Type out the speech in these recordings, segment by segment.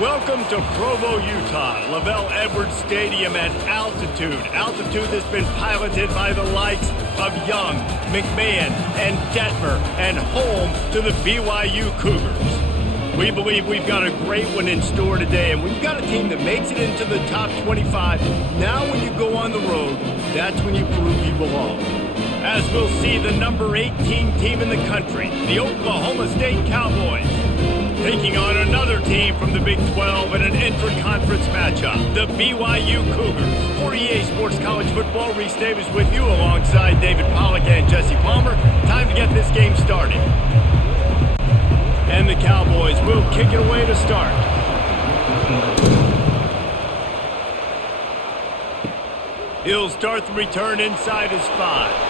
Welcome to Provo, Utah, Lavelle Edwards Stadium at altitude. Altitude that's been piloted by the likes of Young, McMahon, and Detmer, and home to the BYU Cougars. We believe we've got a great one in store today, and we've got a team that makes it into the top 25. Now when you go on the road, that's when you prove you belong. As we'll see the number 18 team in the country, the Oklahoma State Cowboys, taking on another team from the Big 12 in an intra-conference matchup, the BYU Cougars. For EA Sports College Football, Reese Davis with you alongside David Pollack and Jesse Palmer. Time to get this game started. And the Cowboys will kick it away to start. He'll start the return inside his 5.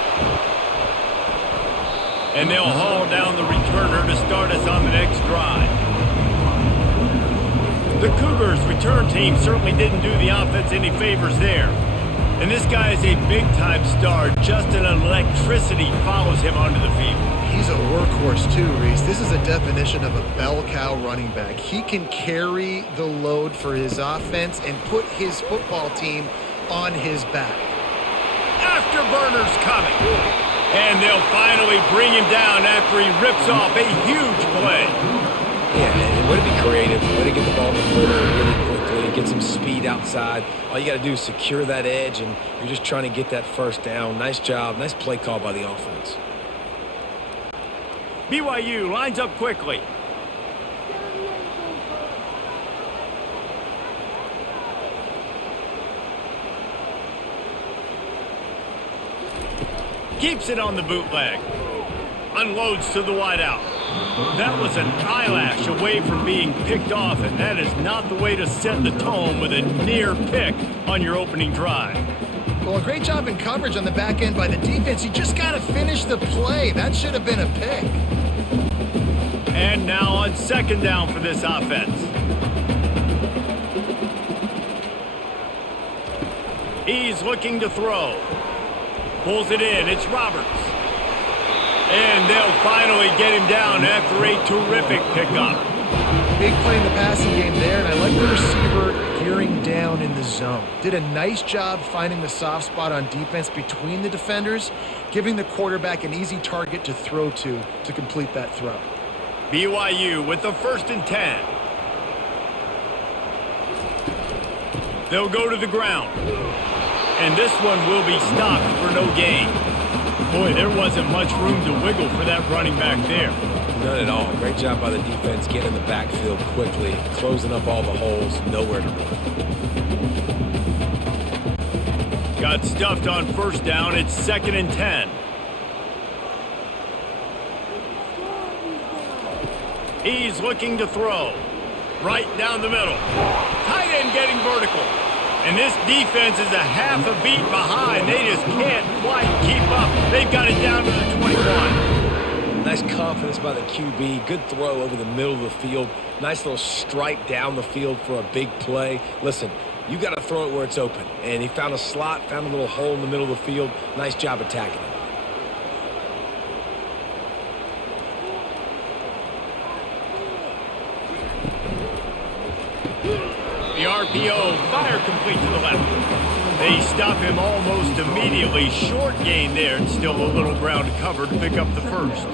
And they'll haul down the returner to start us on the next drive. The Cougars' return team certainly didn't do the offense any favors there. And this guy is a big-time star. Just an electricity follows him onto the field. He's a workhorse too, Reese. This is a definition of a bell cow running back. He can carry the load for his offense and put his football team on his back. Afterburners coming. And they'll finally bring him down after he rips off a huge play. Yeah, and way to be creative, way to get the ball in the corner really quickly, get some speed outside. All you got to do is secure that edge, and you're just trying to get that first down. Nice job, nice play call by the offense. BYU lines up quickly. Keeps it on the bootleg. Unloads to the wideout. That was an eyelash away from being picked off, and that is not the way to set the tone with a near pick on your opening drive. Well, a great job in coverage on the back end by the defense. You just got to finish the play. That should have been a pick. And now on second down for this offense. He's looking to throw. Pulls it in. It's Roberts. And they'll finally get him down after a terrific pickup. Big play in the passing game there, and I like the receiver gearing down in the zone. Did a nice job finding the soft spot on defense between the defenders, giving the quarterback an easy target to throw to complete that throw. BYU with the 1st and 10. They'll go to the ground. And this one will be stopped for no gain. Boy, there wasn't much room to wiggle for that running back there. None at all. Great job by the defense getting in the backfield quickly, closing up all the holes, nowhere to run. Got stuffed on 1st down. It's 2nd and 10. He's looking to throw. Right down the middle. Tight end getting vertical. And this defense is a half a beat behind. They just can't quite keep up. They've got it down to the 21. Nice confidence by the QB. Good throw over the middle of the field. Nice little strike down the field for a big play. Listen, you got to throw it where it's open. And he found a slot, found a little hole in the middle of the field. Nice job attacking it. The RPO, fire complete to the left. They stop him almost immediately. Short gain there, and still a little ground to cover to pick up the 1st.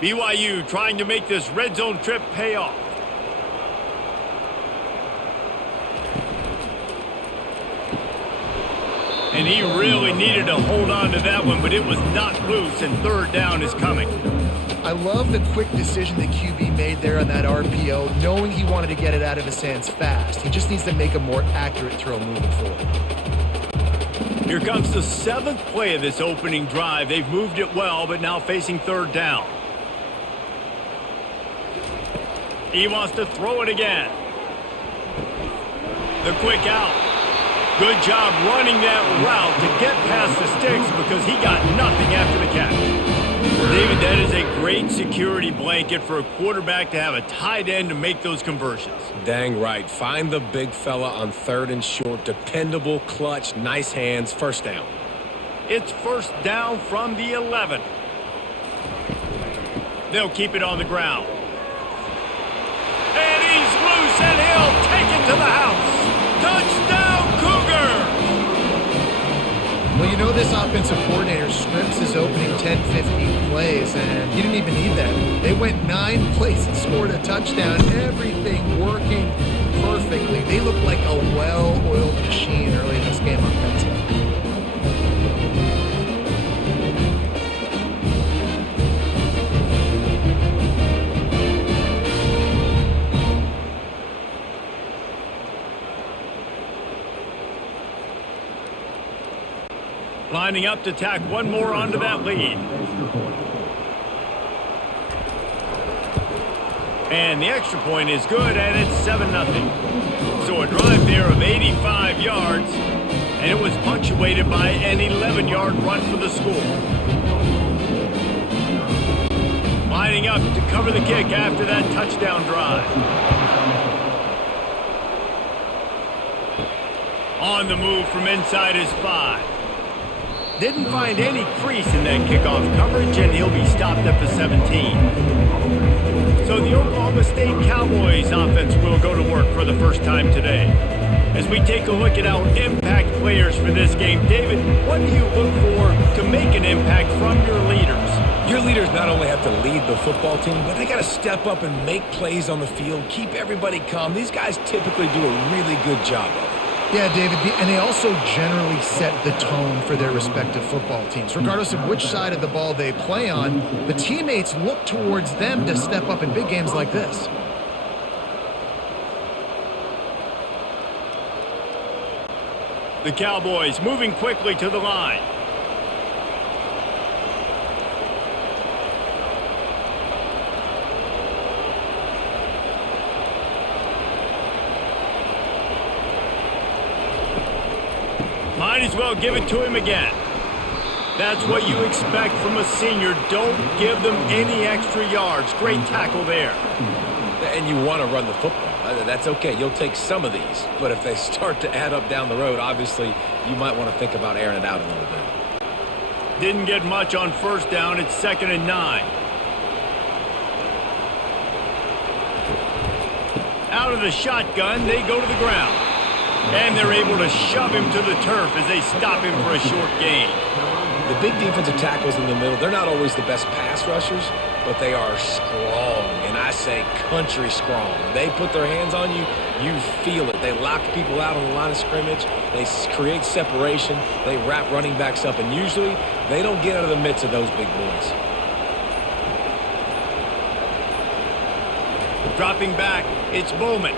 BYU trying to make this red zone trip pay off. And he really needed to hold on to that one, but it was not loose, and 3rd down is coming. I love the quick decision the QB made there on that RPO, knowing he wanted to get it out of his hands fast. He just needs to make a more accurate throw moving forward. Here comes the 7th play of this opening drive. They've moved it well, but now facing 3rd down. He wants to throw it again. The quick out. Good job running that route to get past the sticks because he got nothing after the catch. David, that is a great security blanket for a quarterback to have a tight end to make those conversions. Dang right. Find the big fella on 3rd and short. Dependable, clutch, nice hands, 1st down. It's 1st down from the 11. They'll keep it on the ground. And he's loose, and he'll take it to the house. Touchdown, Cougars! Well, you know this offensive coordinator scripts his opening 10-15 plays, and he didn't even need that. They went 9 plays and scored a touchdown. Everything working perfectly. They look like a well-oiled machine early in this game offensively. Lining up to tack one more onto that lead. And the extra point is good, and it's 7-0. So a drive there of 85 yards, and it was punctuated by an 11-yard run for the school. Lining up to cover the kick after that touchdown drive. On the move from inside his 5. Didn't find any crease in that kickoff coverage, and he'll be stopped at the 17. So the Oklahoma State Cowboys offense will go to work for the first time today. As we take a look at our impact players for this game, David, what do you look for to make an impact from your leaders? Your leaders not only have to lead the football team, but they got to step up and make plays on the field, keep everybody calm. These guys typically do a really good job of it. Yeah, David, and they also generally set the tone for their respective football teams. Regardless of which side of the ball they play on, the teammates look towards them to step up in big games like this. The Cowboys moving quickly to the line. Might as well give it to him again. That's what you expect from a senior. Don't give them any extra yards. Great tackle there. And you want to run the football. That's okay. You'll take some of these. But if they start to add up down the road, obviously, you might want to think about airing it out a little bit. Didn't get much on first down. It's 2nd and 9. Out of the shotgun, they go to the ground. And they're able to shove him to the turf as they stop him for a short gain. The big defensive tackles in the middle, they're not always the best pass rushers, but they are strong, and I say country strong. They put their hands on you, you feel it. They lock people out on the line of scrimmage. They create separation. They wrap running backs up, and usually they don't get out of the midst of those big boys. Dropping back, it's Bowman.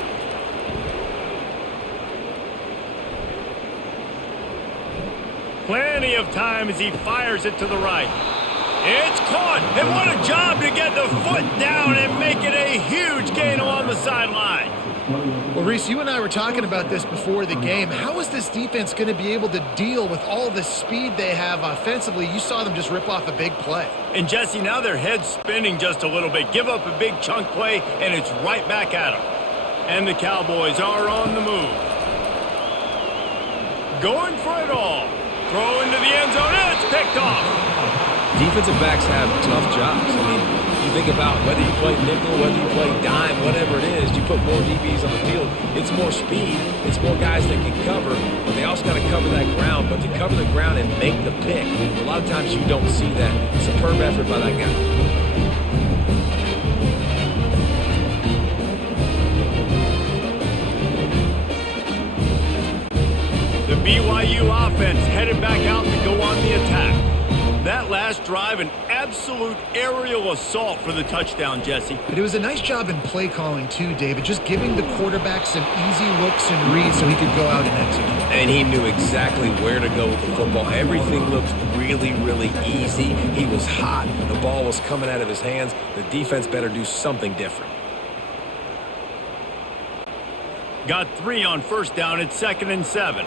Plenty of time as he fires it to the right. It's caught, and what a job to get the foot down and make it a huge gain along the sideline. Well, Reese, you and I were talking about this before the game. How is this defense going to be able to deal with all the speed they have offensively? You saw them just rip off a big play. And, Jesse, now their head's spinning just a little bit. Give up a big chunk play, and it's right back at them. And the Cowboys are on the move. Going for it all. Throw into the end zone, and it's picked off. Defensive backs have tough jobs. I mean, you think about whether you play nickel, whether you play dime, whatever it is, you put more DBs on the field, it's more speed, it's more guys that can cover, but they also got to cover that ground. But to cover the ground and make the pick, a lot of times you don't see that. Superb effort by that guy. The BYU offense headed back out to go on the attack. That last drive, an absolute aerial assault for the touchdown, Jesse. But it was a nice job in play calling too, David, just giving the quarterback some easy looks and reads so he could go out and execute. And he knew exactly where to go with the football. Everything looked really, really easy. He was hot. The ball was coming out of his hands. The defense better do something different. Got 3 on first down. It's 2nd and 7.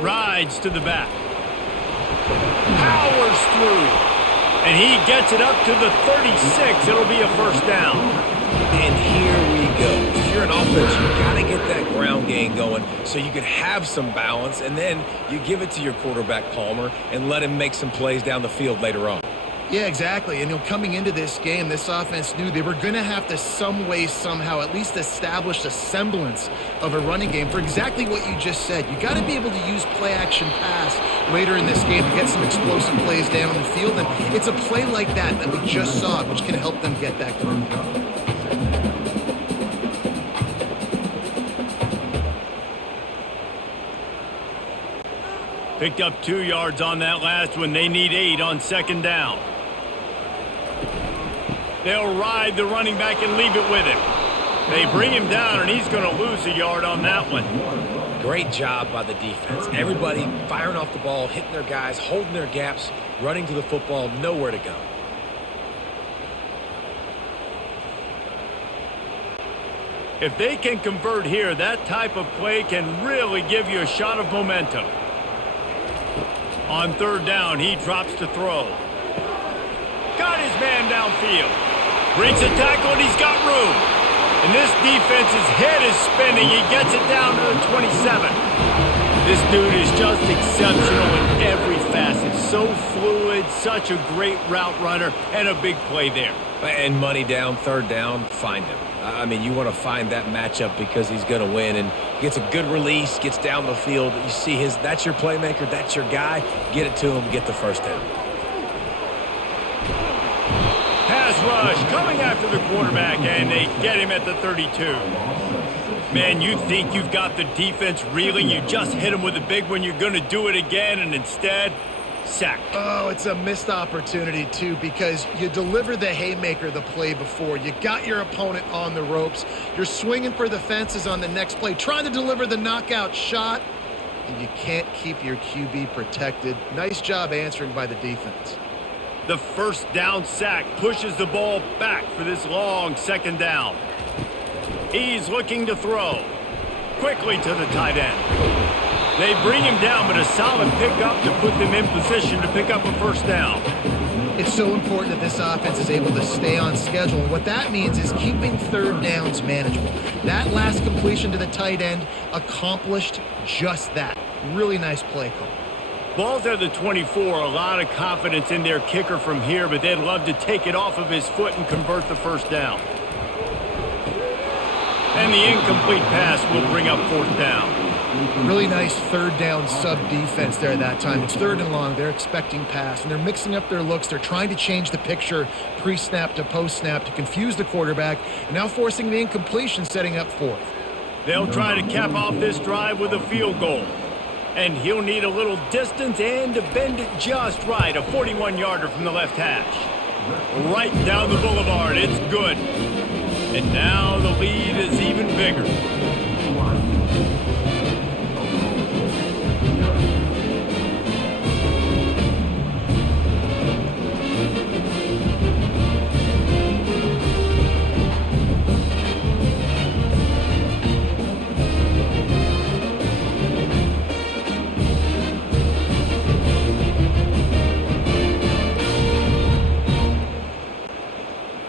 Rides to the back. Powers through. And he gets it up to the 36. It'll be a first down. And here we go. If you're an offense, you got to get that ground game going so you can have some balance, and then you give it to your quarterback, Palmer, and let him make some plays down the field later on. Yeah, exactly. And coming into this game, this offense knew they were going to have to some way, somehow, at least establish a semblance of a running game for exactly what you just said. You got to be able to use play-action pass later in this game to get some explosive plays down the field. And it's a play like that that we just saw, which can help them get that going. Picked up 2 yards on that last one. They need 8 on second down. They'll ride the running back and leave it with him. They bring him down, and he's going to lose a yard on that one. Great job by the defense. Everybody firing off the ball, hitting their guys, holding their gaps, running to the football, nowhere to go. If they can convert here, that type of play can really give you a shot of momentum. On third down, he drops to throw. Got his man downfield. Breaks a tackle, and he's got room. And this defense's head is spinning. He gets it down to the 27. This dude is just exceptional in every facet. So fluid, such a great route runner, and a big play there. And money down, third down, find him. I mean, you want to find that matchup because he's going to win, and gets a good release, gets down the field. You see that's your playmaker, that's your guy. Get it to him, get the first down. Pass rush coming after the quarterback, and they get him at the 32. Man, you think you've got the defense reeling. You just hit him with a big one. You're going to do it again, and instead, sack. Oh, it's a missed opportunity, too, because you deliver the haymaker the play before. You got your opponent on the ropes. You're swinging for the fences on the next play, trying to deliver the knockout shot, and you can't keep your QB protected. Nice job answering by the defense. The first down sack pushes the ball back for this long second down. He's looking to throw. Quickly to the tight end. They bring him down, but a solid pickup to put them in position to pick up a first down. It's so important that this offense is able to stay on schedule. And what that means is keeping third downs manageable. That last completion to the tight end accomplished just that. Really nice play call. Ball's at the 24. A lot of confidence in their kicker from here, but they'd love to take it off of his foot and convert the first down. And the incomplete pass will bring up fourth down. Really nice third down sub defense there that time. It's third and long. They're expecting pass, and they're mixing up their looks. They're trying to change the picture pre-snap to post-snap to confuse the quarterback, and now forcing the incompletion, setting up fourth. They'll try to cap off this drive with a field goal. And he'll need a little distance and to bend it just right. A 41-yarder from the left hash. Right down the boulevard. It's good. And now the lead is even bigger.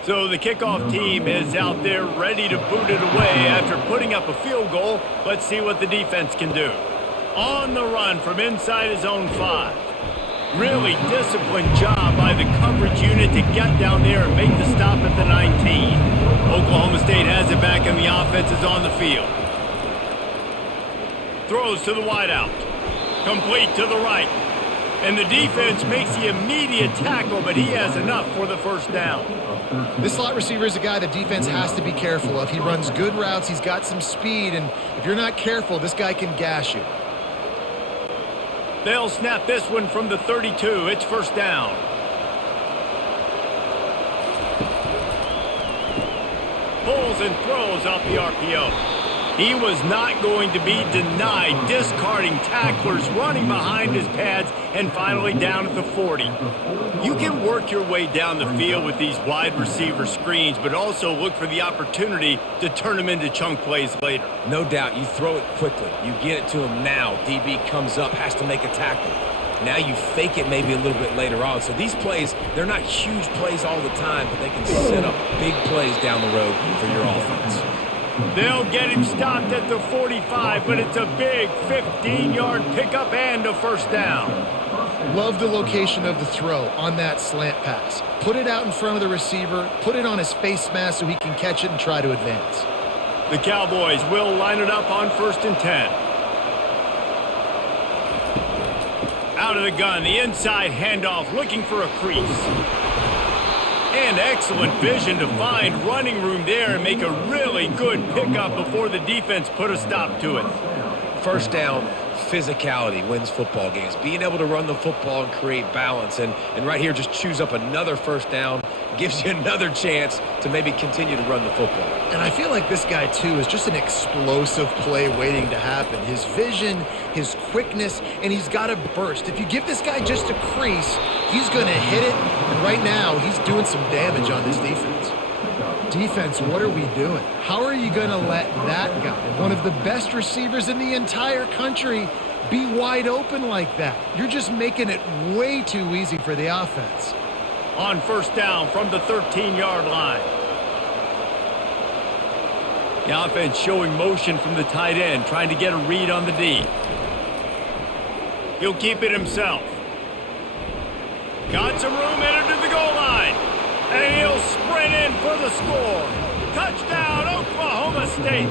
So the kickoff team is out there ready to boot it away after putting up a field goal. Let's see what the defense can do. On the run from inside his own 5. Really disciplined job by the coverage unit to get down there and make the stop at the 19. Oklahoma State has it back and the offense is on the field. Throws to the wideout. Complete to the right. And the defense makes the immediate tackle, but he has enough for the first down. This slot receiver is a guy the defense has to be careful of. He runs good routes. He's got some speed, and if you're not careful, this guy can gash you. They'll snap this one from the 32. It's first down. Pulls and throws off the RPO. He was not going to be denied, discarding tacklers, running behind his pads, and finally down at the 40. You can work your way down the field with these wide receiver screens, but also look for the opportunity to turn them into chunk plays later. No doubt, you throw it quickly. You get it to him now. DB comes up, has to make a tackle. Now you fake it maybe a little bit later on. So these plays, they're not huge plays all the time, but they can set up big plays down the road for your offense. They'll get him stopped at the 45, but it's a big 15-yard pickup and a first down. Love the location of the throw on that slant pass. Put it out in front of the receiver, put it on his face mask so he can catch it and try to advance. The Cowboys will line it up on 1st and 10. Out of the gun, the inside handoff, looking for a crease. And excellent vision to find running room there and make a really good pickup before the defense put a stop to it. First down, physicality wins football games. Being able to run the football and create balance. And right here, just choose up another first down. Gives you another chance to maybe continue to run the football. And I feel like this guy, too, is just an explosive play waiting to happen. His vision, his quickness, and he's got a burst. If you give this guy just a crease, he's going to hit it. And right now, he's doing some damage on this defense. Defense, what are we doing? How are you going to let that guy, one of the best receivers in the entire country, be wide open like that? You're just making it way too easy for the offense. On first down from the 13-yard line. The offense showing motion from the tight end, trying to get a read on the D. He'll keep it himself. Got some room, entered to the goal line. And he'll sprint in for the score. Touchdown, Oklahoma State.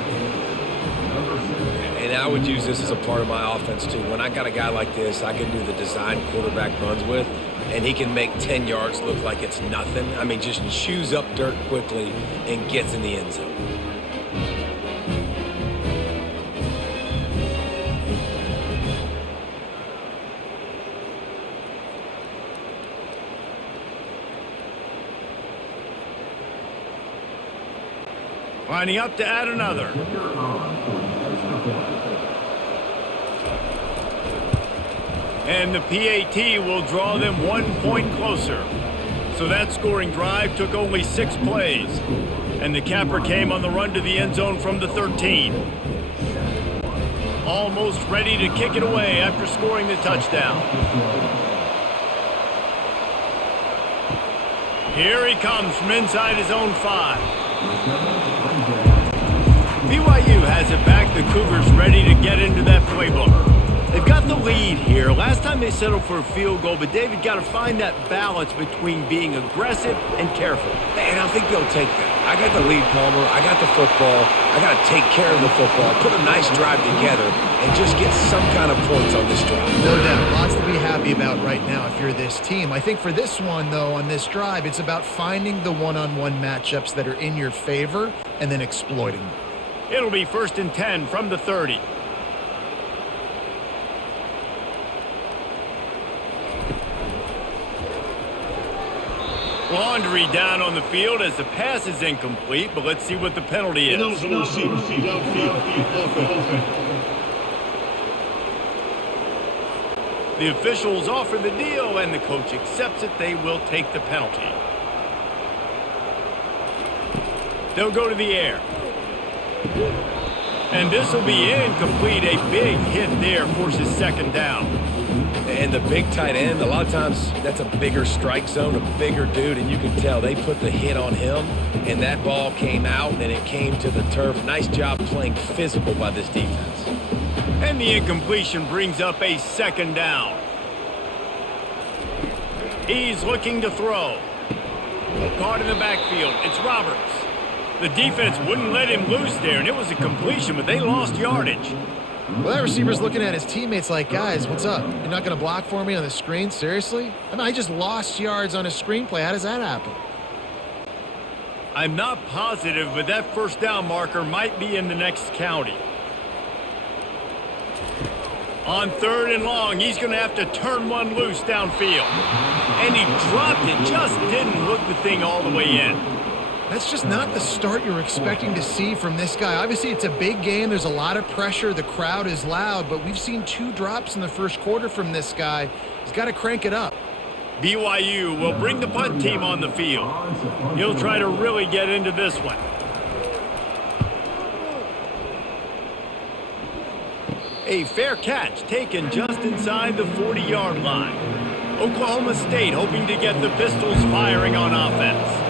And I would use this as a part of my offense, too. When I got a guy like this, I can do the design quarterback runs with, and he can make 10 yards look like it's nothing. I mean, just chews up dirt quickly and gets in the end zone. Lining up to add another. And the PAT will draw them 1 point closer. So that scoring drive took only 6 plays. And the capper came on the run to the end zone from the 13. Almost ready to kick it away after scoring the touchdown. Here he comes from inside his own 5. BYU has it back. The Cougars ready to get into that playbook. They've got the lead here. Last time they settled for a field goal, but David got to find that balance between being aggressive and careful. And I think they'll take that. I got the lead, Palmer. I got the football. I got to take care of the football, put a nice drive together, and just get some kind of points on this drive. No doubt. Lots to be happy about right now if you're this team. I think for this one, though, on this drive, it's about finding the one-on-one matchups that are in your favor and then exploiting them. It'll be 1st and 10 from the 30. Laundry down on the field as the pass is incomplete, but let's see what the penalty is. The officials offer the deal, and the coach accepts it. They will take the penalty. They'll go to the air. And this will be incomplete. A big hit there forces 2nd down. And the big tight end, a lot of times that's a bigger strike zone, a bigger dude, and you can tell they put the hit on him, and that ball came out, and it came to the turf. Nice job playing physical by this defense. And the incompletion brings up a 2nd down. He's looking to throw. Caught in the backfield. It's Roberts. The defense wouldn't let him loose there, and it was a completion, but they lost yardage. Well, that receiver's looking at his teammates like, guys, what's up? You're not going to block for me on the screen? Seriously? I mean, I just lost yards on a screenplay. How does that happen? I'm not positive, but that 1st down marker might be in the next county. On 3rd and long, he's going to have to turn one loose downfield. And he dropped it, just didn't hook the thing all the way in. That's just not the start you're expecting to see from this guy. Obviously, it's a big game. There's a lot of pressure. The crowd is loud, but we've seen 2 drops in the 1st quarter from this guy. He's got to crank it up. BYU will bring the punt team on the field. He'll try to really get into this one. A fair catch taken just inside the 40-yard line. Oklahoma State hoping to get the Pistols firing on offense.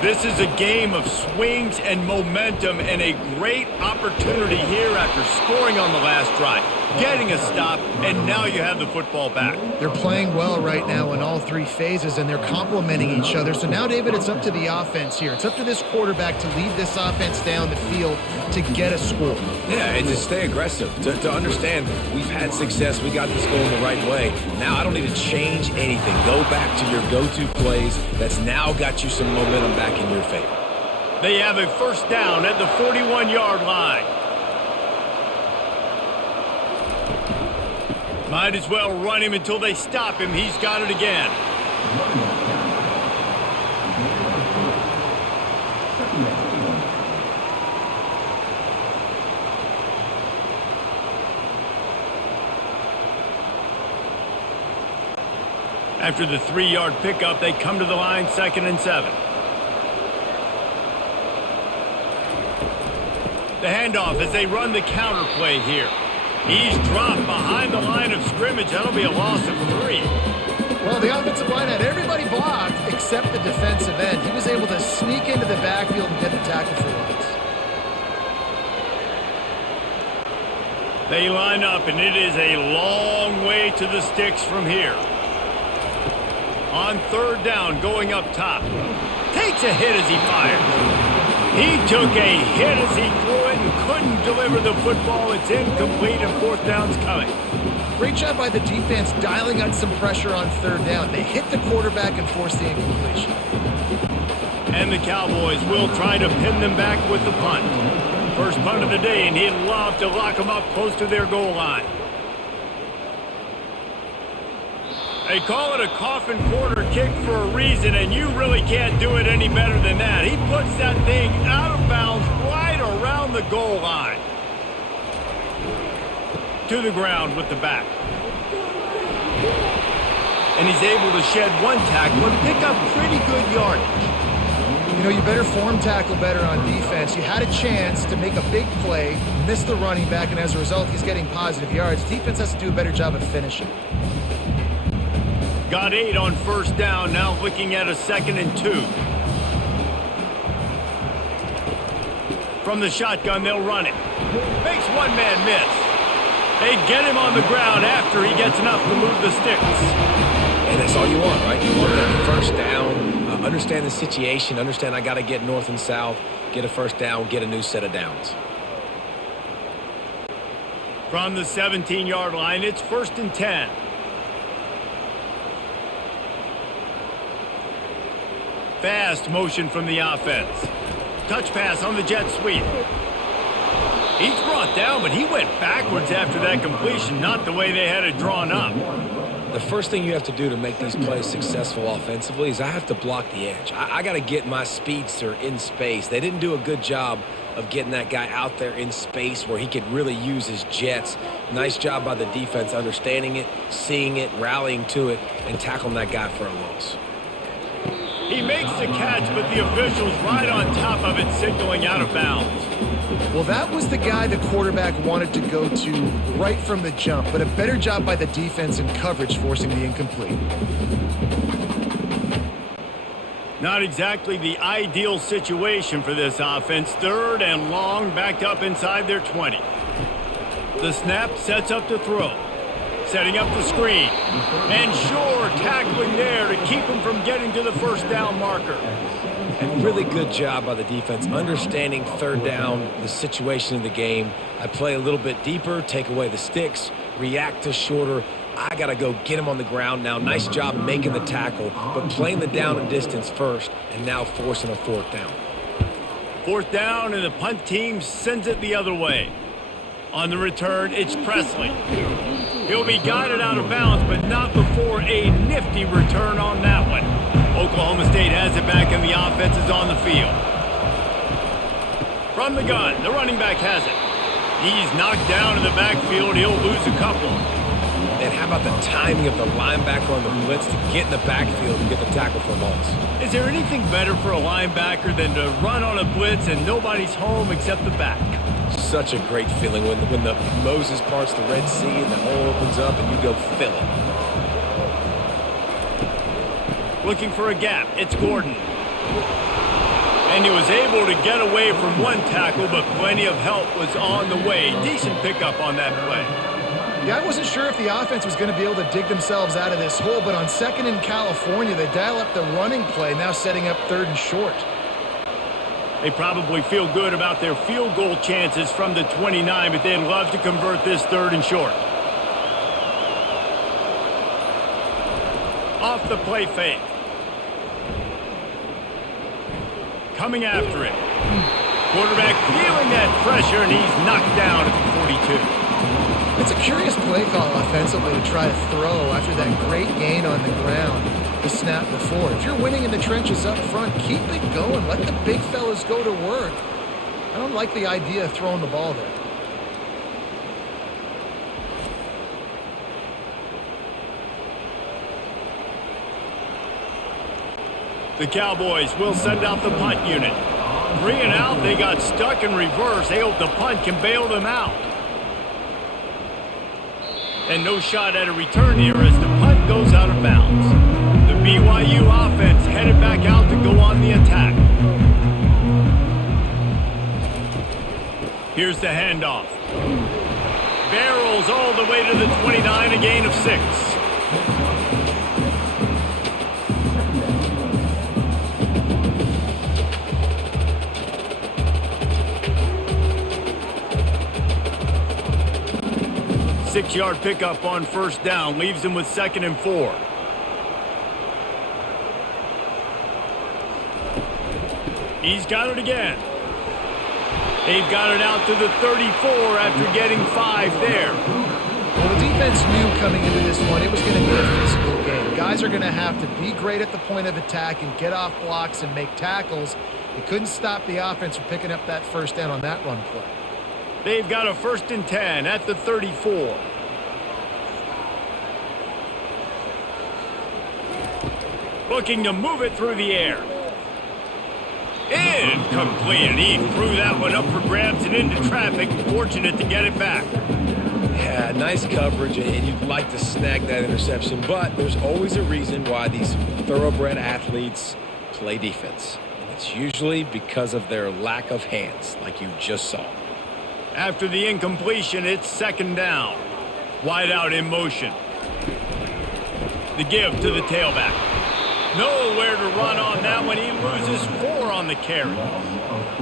This is a game of swings and momentum, and a great opportunity here after scoring on the last drive, getting a stop, and now you have the football back. They're playing well right now in all three phases, and they're complementing each other. So now, David, it's up to the offense here. It's up to this quarterback to lead this offense down the field to get a score. Yeah, and to stay aggressive, to understand we've had success, we got this going the right way. Now I don't need to change anything. Go back to your go-to plays. That's now got you some momentum back in your favor. They have a first down at the 41-yard line. Might as well run him until they stop him. He's got it again. After the 3-yard pickup, they come to the line, 2nd and 7. The handoff as they run the counter play here. He's dropped behind the line of scrimmage. That'll be a loss of 3. Well, the offensive line had everybody blocked except the defensive end. He was able to sneak into the backfield and get the tackle for once. They line up, and it is a long way to the sticks from here. On 3rd down, going up top. Takes a hit as he fires. He took a hit as he threw it and couldn't deliver the football. It's incomplete, and 4th down's coming. Great job by the defense dialing out some pressure on 3rd down. They hit the quarterback and forced the incompletion. And the Cowboys will try to pin them back with the punt. First punt of the day, and he'd love to lock them up close to their goal line. They call it a coffin quarter kick for a reason, and you really can't do it any better than that. He puts that thing out of bounds right around the goal line. To the ground with the back. And he's able to shed one tackle and pick up pretty good yardage. You know, you better form tackle better on defense. You had a chance to make a big play, miss the running back, and as a result, he's getting positive yards. Defense has to do a better job of finishing. Got 8 on 1st down, now looking at a 2nd and 2. From the shotgun, they'll run it. Makes one man miss. They get him on the ground after he gets enough to move the sticks. And that's all you want, right? You want that first down, understand the situation, understand I got to get north and south, get a first down, get a new set of downs. From the 17-yard line, it's 1st and 10. Fast motion from the offense. Touch pass on the jet sweep. He's brought down, but he went backwards after that completion, not the way they had it drawn up. The first thing you have to do to make these plays successful offensively is I have to block the edge. I got to get my speedster in space. They didn't do a good job of getting that guy out there in space where he could really use his jets. Nice job by the defense understanding it, seeing it, rallying to it, and tackling that guy for a loss. He makes the catch, but the official's right on top of it, signaling out of bounds. Well, that was the guy the quarterback wanted to go to right from the jump, but a better job by the defense in coverage forcing the incomplete. Not exactly the ideal situation for this offense. 3rd and long, backed up inside their 20. The snap sets up the throw. Setting up the screen. And sure, tackling there to keep him from getting to the first down marker. And really good job by the defense, understanding 3rd down, the situation of the game. I play a little bit deeper, take away the sticks, react to shorter. I got to go get him on the ground now. Nice job making the tackle, but playing the down and distance first, and now forcing a 4th down. 4th down, and the punt team sends it the other way. On the return, it's Presley. He'll be guided out of bounds, but not before a nifty return on that one. Oklahoma State has it back, and the offense is on the field. From the gun, the running back has it. He's knocked down in the backfield. He'll lose a couple. And how about the timing of the linebacker on the blitz to get in the backfield and get the tackle for a loss? Is there anything better for a linebacker than to run on a blitz and nobody's home except the back? Such a great feeling when the Moses parts the Red Sea and the hole opens up and you go fill it. Looking for a gap. It's Gordon. And he was able to get away from one tackle, but plenty of help was on the way. Decent pickup on that play. Yeah, I wasn't sure if the offense was going to be able to dig themselves out of this hole, but on 2nd in California, they dial up the running play, now setting up 3rd and short. They probably feel good about their field goal chances from the 29, but they'd love to convert this 3rd and short. Off the play fake. Coming after it. Quarterback feeling that pressure, and he's knocked down at the 42. It's a curious play call offensively to try to throw after that great gain on the ground the snap before. If you're winning in the trenches up front, keep it going. Let the big fellas go to work. I don't like the idea of throwing the ball there. The Cowboys will send out the punt unit. 3 and out, they got stuck in reverse. They hope the punt can bail them out. And no shot at a return here as the punt goes out of bounds. The BYU offense headed back out to go on the attack. Here's the handoff. Barrels all the way to the 29, a gain of 6. Six-yard pickup on 1st down, leaves him with 2nd and 4. He's got it again. They've got it out to the 34 after getting 5 there. Well, the defense knew coming into this one it was going to be a physical game. Guys are going to have to be great at the point of attack and get off blocks and make tackles. They couldn't stop the offense from picking up that 1st down on that run play. They've got a 1st and 10 at the 34. Looking to move it through the air. Incomplete. He threw that one up for grabs and into traffic. Fortunate to get it back. Yeah, nice coverage, and you'd like to snag that interception, but there's always a reason why these thoroughbred athletes play defense. And it's usually because of their lack of hands, like you just saw. After the incompletion, it's 2nd down. Wide out in motion. The give to the tailback. Nowhere to run on that one. He loses 4 on the carry.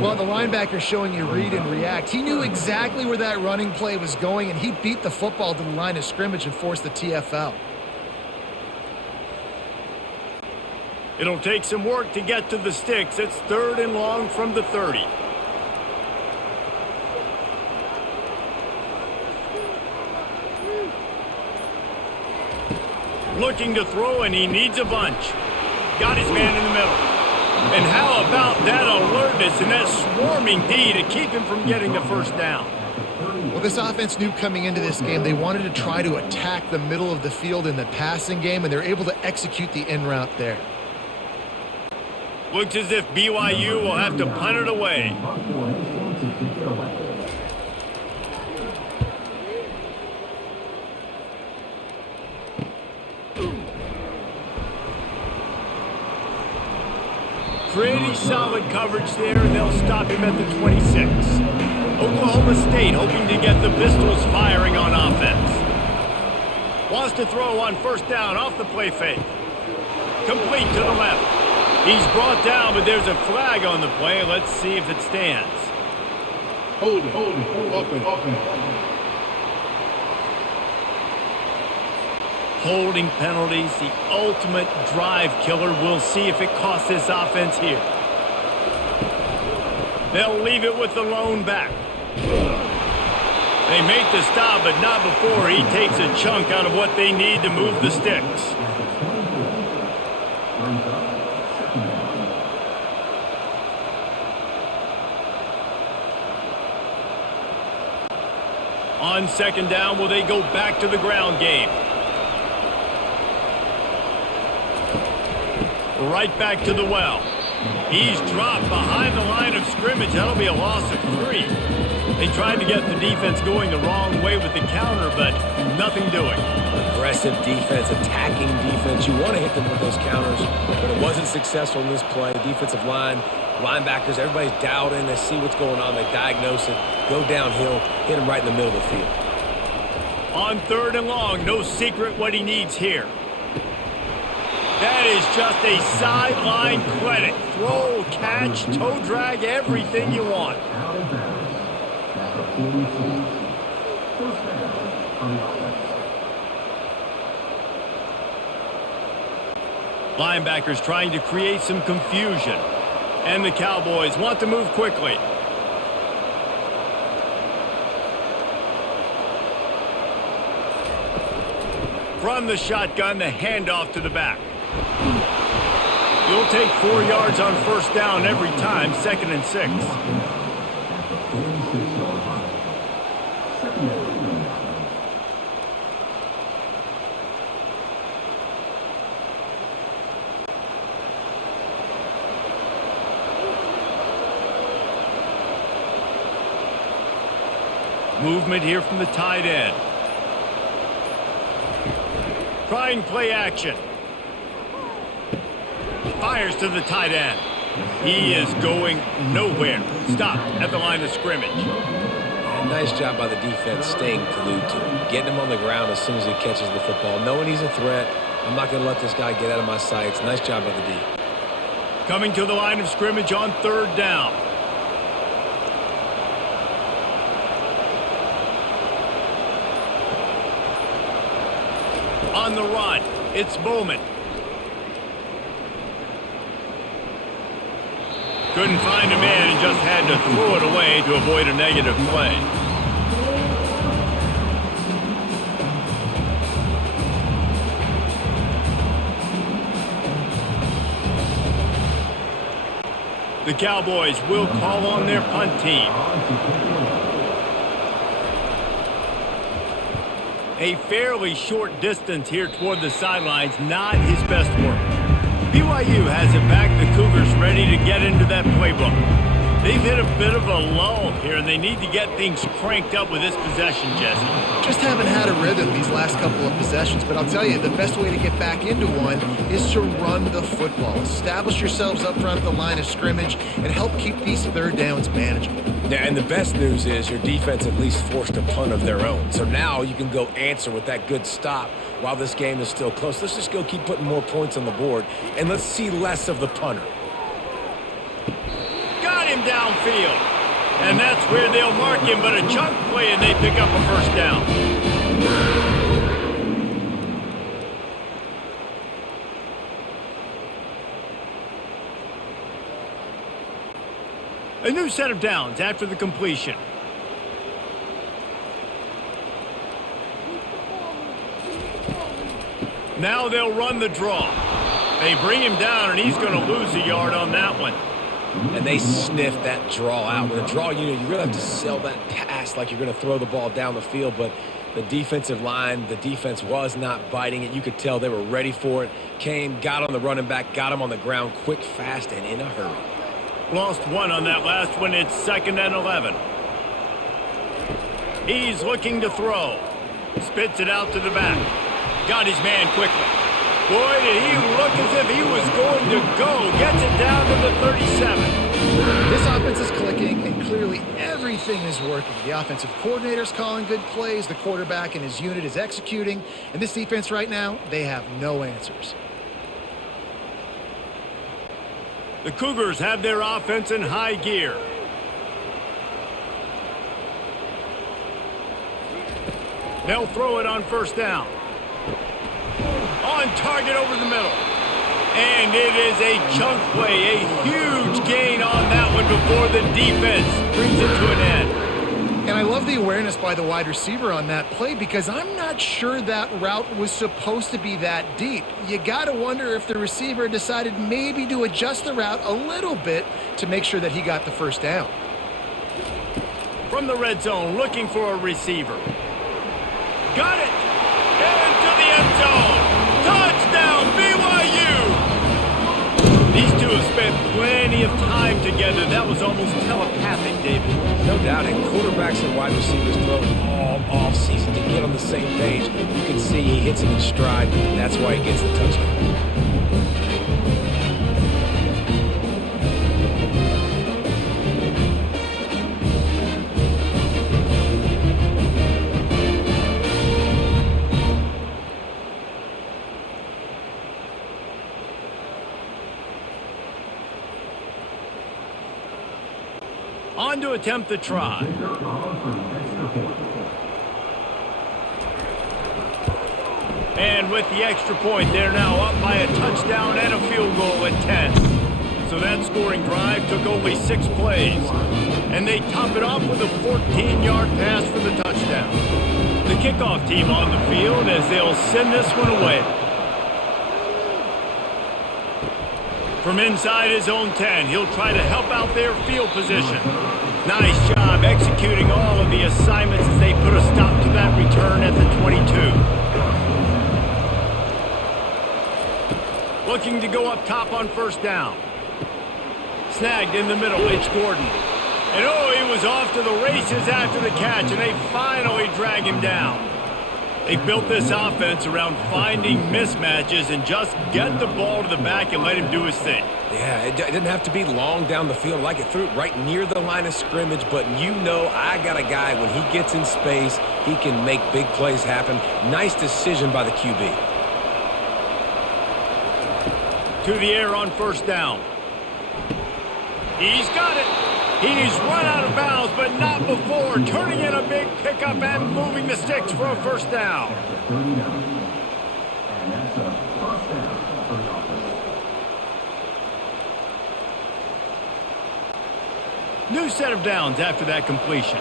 Well, the linebacker showing you read and react. He knew exactly where that running play was going, and he beat the football to the line of scrimmage and forced the TFL. It'll take some work to get to the sticks. It's 3rd and long from the 30. Looking to throw, and he needs a bunch. Got his man in the middle. And how about that alertness and that swarming D to keep him from getting the 1st down? Well, this offense knew coming into this game they wanted to try to attack the middle of the field in the passing game, and they're able to execute the in route there. Looks as if BYU will have to punt it away. Pretty solid coverage there, and they'll stop him at the 26. Oklahoma State hoping to get the Pistols firing on offense. Wants to throw on 1st down off the play fake. Complete to the left. He's brought down, but there's a flag on the play. Let's see if it stands. Hold it, open. Holding penalties, the ultimate drive killer. We'll see if it costs this offense here. They'll leave it with the lone back. They make the stop, but not before he takes a chunk out of what they need to move the sticks. On 2nd down, will they go back to the ground game? Right back to the well. He's dropped behind the line of scrimmage. That'll be a loss of 3. They tried to get the defense going the wrong way with the counter, but nothing doing. Aggressive defense, attacking defense. You want to hit them with those counters, but it wasn't successful in this play. Defensive line Linebackers, everybody's dialed in. They see what's going on. They diagnose it, go downhill, hit him right in the middle of the field. On 3rd and long, no secret what he needs here. That is just a sideline credit. Throw, catch, toe drag, everything you want. Linebackers trying to create some confusion. And the Cowboys want to move quickly. From the shotgun, the handoff to the back. You'll take 4 yards on 1st down every time, 2nd and 6. Movement here from the tight end. Trying play action. Fires to the tight end. He is going nowhere. Stop at the line of scrimmage. And nice job by the defense staying glued to him. Getting him on the ground as soon as he catches the football. Knowing he's a threat. I'm not going to let this guy get out of my sights. Nice job by the D. Coming to the line of scrimmage on 3rd down. On the run, it's Bowman. Couldn't find a man and just had to throw it away to avoid a negative play. The Cowboys will call on their punt team. A fairly short distance here toward the sidelines, not his best work. BYU has it back. The Cougars ready to get into that playbook. They've hit a bit of a lull here, and they need to get things cranked up with this possession, Jesse. Just haven't had a rhythm these last couple of possessions, but I'll tell you, the best way to get back into one is to run the football. Establish yourselves up front at the line of scrimmage and help keep these 3rd downs manageable. Yeah, and the best news is your defense at least forced a punt of their own. So now you can go answer with that good stop while this game is still close. Let's just go keep putting more points on the board, and let's see less of the punter. Got him downfield. And that's where they'll mark him, but a chunk play and they pick up a 1st down. A new set of downs after the completion. Now they'll run the draw. They bring him down, and he's going to lose a yard on that one. And they sniff that draw out. With a draw unit, you really have to sell that pass like you're going to throw the ball down the field. But the defensive line, the defense was not biting it. You could tell they were ready for it. Came, got on the running back, got him on the ground quick, fast, and in a hurry. Lost 1 on that last one. It's 2nd and 11. He's looking to throw. Spits it out to the back. Got his man quickly. Boy, did he look as if he was going to go. Gets it down to the 37. This offense is clicking, and clearly everything is working. The offensive coordinator's calling good plays. The quarterback and his unit is executing. And this defense right now, they have no answers. The Cougars have their offense in high gear. They'll throw it on 1st down. On target over the middle. And it is a chunk play, a huge gain on that one before the defense brings it to an end. And I love the awareness by the wide receiver on that play because I'm not sure that route was supposed to be that deep. You got to wonder if the receiver decided maybe to adjust the route a little bit to make sure that he got the 1st down. From the red zone, looking for a receiver. Got it! Into the end zone! Touchdown, BYU! These two have spent plenty of time together. That was almost telepathic, David. No doubt, and quarterbacks and wide receivers throw all offseason to get on the same page. You can see he hits him in stride. That's why he gets the touchdown. on to attempt the try. And with the extra point, they're now up by a touchdown and a field goal at 10. So that scoring drive took only 6 plays. And they top it off with a 14-yard pass for the touchdown. The kickoff team on the field as they'll send this one away. From inside his own 10, he'll try to help out their field position. Nice job executing all of the assignments as they put a stop to that return at the 22. Looking to go up top on first down. Snagged in the middle, it's Gordon. And oh, he was off to the races after the catch, and they finally drag him down. They've built this offense around finding mismatches and just get the ball to the back and let him do his thing. Yeah, it didn't have to be long down the field. Like it threw it right near the line of scrimmage, but you know I got a guy, when he gets in space, he can make big plays happen. Nice decision by the QB. To the air on first down. He's got it. He's run out of bounds, but not before turning in a big pickup and moving the sticks for a first down. New set of downs after that completion.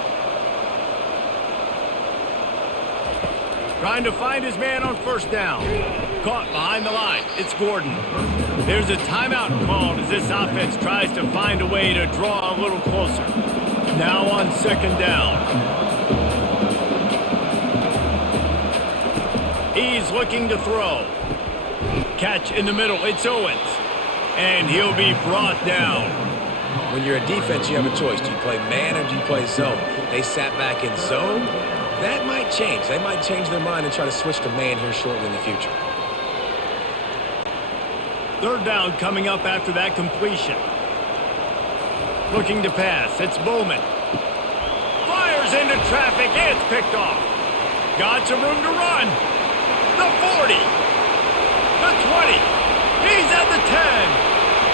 Trying to find his man on first down. Caught behind the line. It's Gordon. There's a timeout called as this offense tries to find a way to draw a little closer. Now on second down. He's looking to throw. Catch in the middle. It's Owens. And he'll be brought down. When you're a defense, you have a choice. Do you play man or do you play zone? They sat back in zone. That might change. They might change their mind and try to switch to man here shortly in the future. Third down coming up after that completion. Looking to pass. It's Bowman. Fires into traffic. It's picked off. Got some room to run. The 40. The 20. He's at the 10.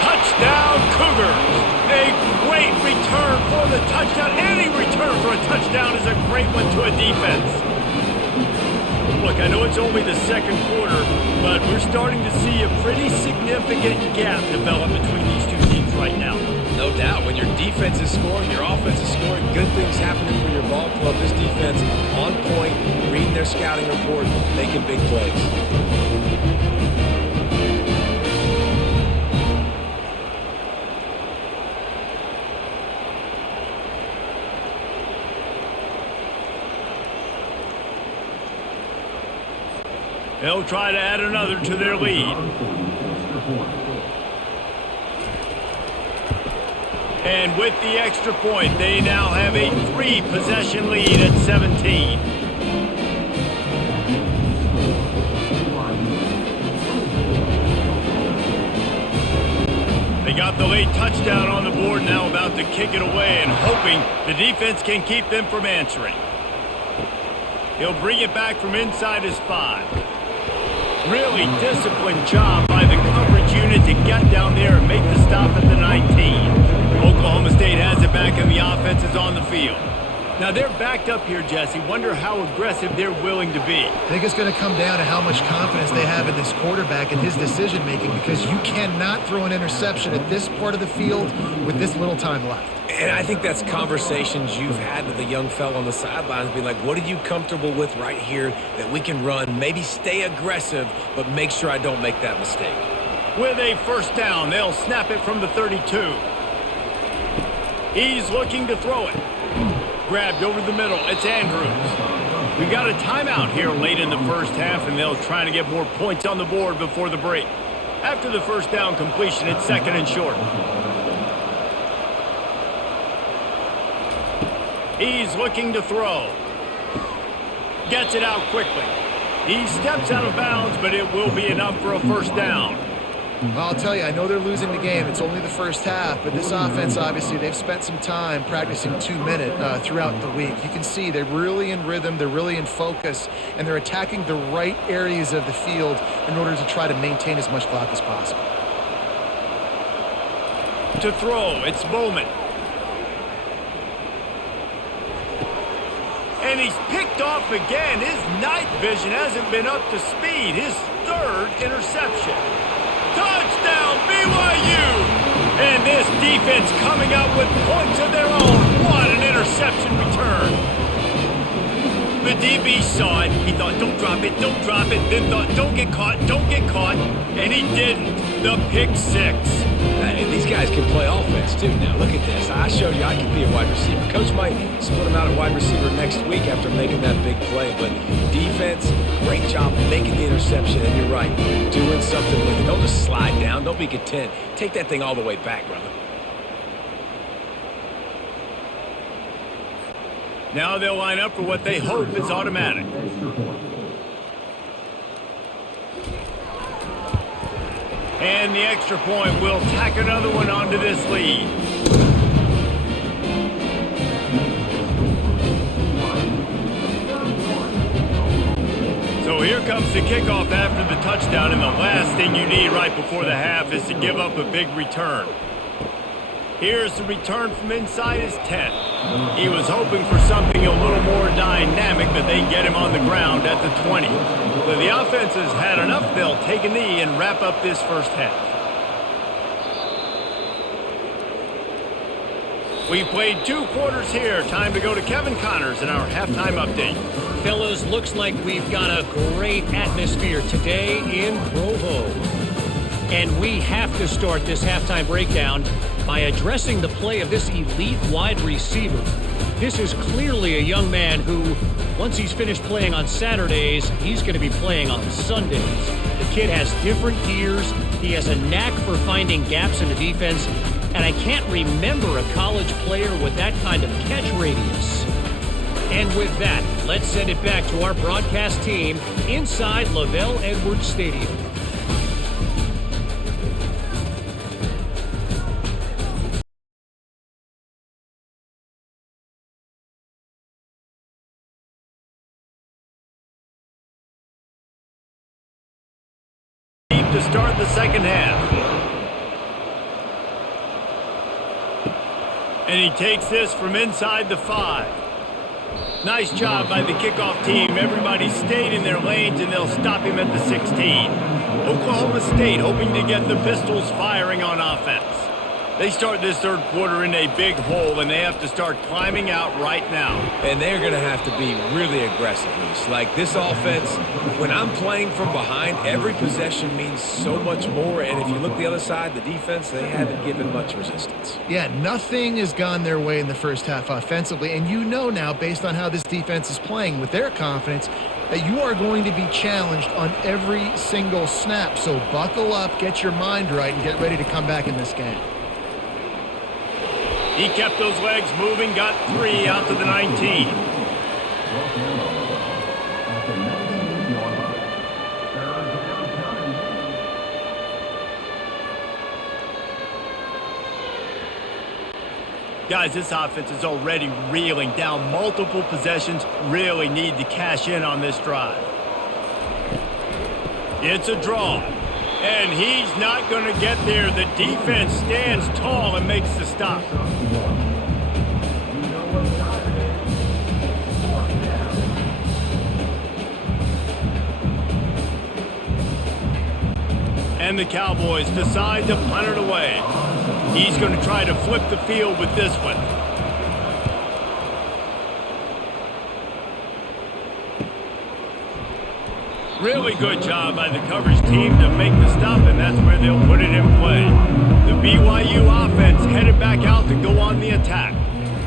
Touchdown Cougars. A great return for the touchdown. Any return for a touchdown is a great one to a defense. Look, I know it's only the second quarter, but we're starting to see a pretty significant gap develop between these two teams right now. No doubt. When your defense is scoring, your offense is scoring, good things happening for your ball club. This defense on point, reading their scouting report, making big plays. They'll try to add another to their lead. And with the extra point, they now have a 3-possession lead at 17. They got the late touchdown on the board, now about to kick it away and hoping the defense can keep them from answering. He'll bring it back from inside his 5. Really disciplined job by the coverage unit to get down there and make the stop at the 19. Oklahoma State has it back and the offense is on the field. Now they're backed up here, Jesse. Wonder how aggressive they're willing to be. I think it's going to come down to how much confidence they have in this quarterback and his decision-making, because you cannot throw an interception at this part of the field with this little time left. And I think that's conversations you've had with the young fella on the sidelines, being like, what are you comfortable with right here that we can run? Maybe stay aggressive, but make sure I don't make that mistake. With a first down, they'll snap it from the 32. He's looking to throw it. Grabbed over the middle. It's Andrews. We've got a timeout here late in the first half, and they'll try to get more points on the board before the break. After the first down completion, it's second and short. He's looking to throw. Gets it out quickly. He steps out of bounds, but it will be enough for a first down. Well, I'll tell you, I know they're losing the game. It's only the first half, but this offense, obviously, they've spent some time practicing 2-minute throughout the week. You can see they're really in rhythm, they're really in focus, and they're attacking the right areas of the field in order to try to maintain as much clock as possible. To throw, it's Bowman. And he's picked off again. His night vision hasn't been up to speed. His third interception. Touchdown, BYU! And this defense coming up with points of their own. What an interception return. The DB saw it. He thought, don't drop it, don't drop it. Then thought, don't get caught, don't get caught. And he didn't. The pick six. And these guys can play offense, too. Now, look at this. I showed you I can be a wide receiver. Coach might split him out at wide receiver next week after making that big play. But defense, great job making the interception. And you're right, doing something with it. Don't just slide down. Don't be content. Take that thing all the way back, brother. Now they'll line up for what they hope is automatic. And the extra point will tack another one onto this lead. So here comes the kickoff after the touchdown, and the last thing you need right before the half is to give up a big return. Here's the return from inside his 10. He was hoping for something a little more dynamic, but they get him on the ground at the 20. But the offense has had enough. They'll take a knee and wrap up this first half. We've played 2 quarters here. Time to go to Kevin Connors in our halftime update. Fellas, looks like we've got a great atmosphere today in Provo. And we have to start this halftime breakdown by addressing the play of this elite wide receiver. This is clearly a young man who, once he's finished playing on Saturdays, he's going to be playing on Sundays. The kid has different gears. He has a knack for finding gaps in the defense. And I can't remember a college player with that kind of catch radius. And with that, let's send it back to our broadcast team inside LaVell Edwards Stadium. To start the second half. And he takes this from inside the 5. Nice job by the kickoff team. Everybody stayed in their lanes, and they'll stop him at the 16. Oklahoma State hoping to get the Pistols firing on offense. They start this third quarter in a big hole, and they have to start climbing out right now. And they're going to have to be really aggressive, Luis. Like this offense, when I'm playing from behind, every possession means so much more. And if you look the other side, the defense, they haven't given much resistance. Yeah, nothing has gone their way in the first half offensively. And you know now, based on how this defense is playing with their confidence, that you are going to be challenged on every single snap. So buckle up, get your mind right, and get ready to come back in this game. He kept those legs moving, got 3 out to the 19. Guys, this offense is already reeling down multiple possessions. Really need to cash in on this drive. It's a draw. And he's not going to get there. The defense stands tall and makes the stop. And the Cowboys decide to punt it away. He's going to try to flip the field with this one. Really good job by the coverage team to make the stop, and that's where they'll put it in play. The BYU offense headed back out to go on the attack.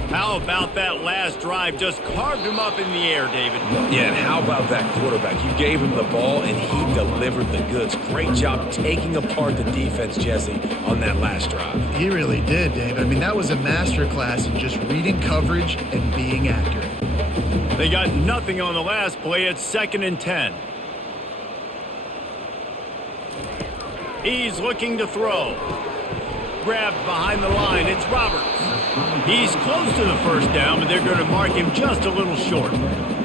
How about that last drive? Just carved him up in the air, David. Yeah, and how about that quarterback? You gave him the ball, and he delivered the goods. Great job taking apart the defense, Jesse, on that last drive. He really did, Dave. I mean, that was a masterclass in just reading coverage and being accurate. They got nothing on the last play. It's 2nd and 10. He's looking to throw. Grabbed behind the line. It's Roberts. He's close to the first down, but they're going to mark him just a little short.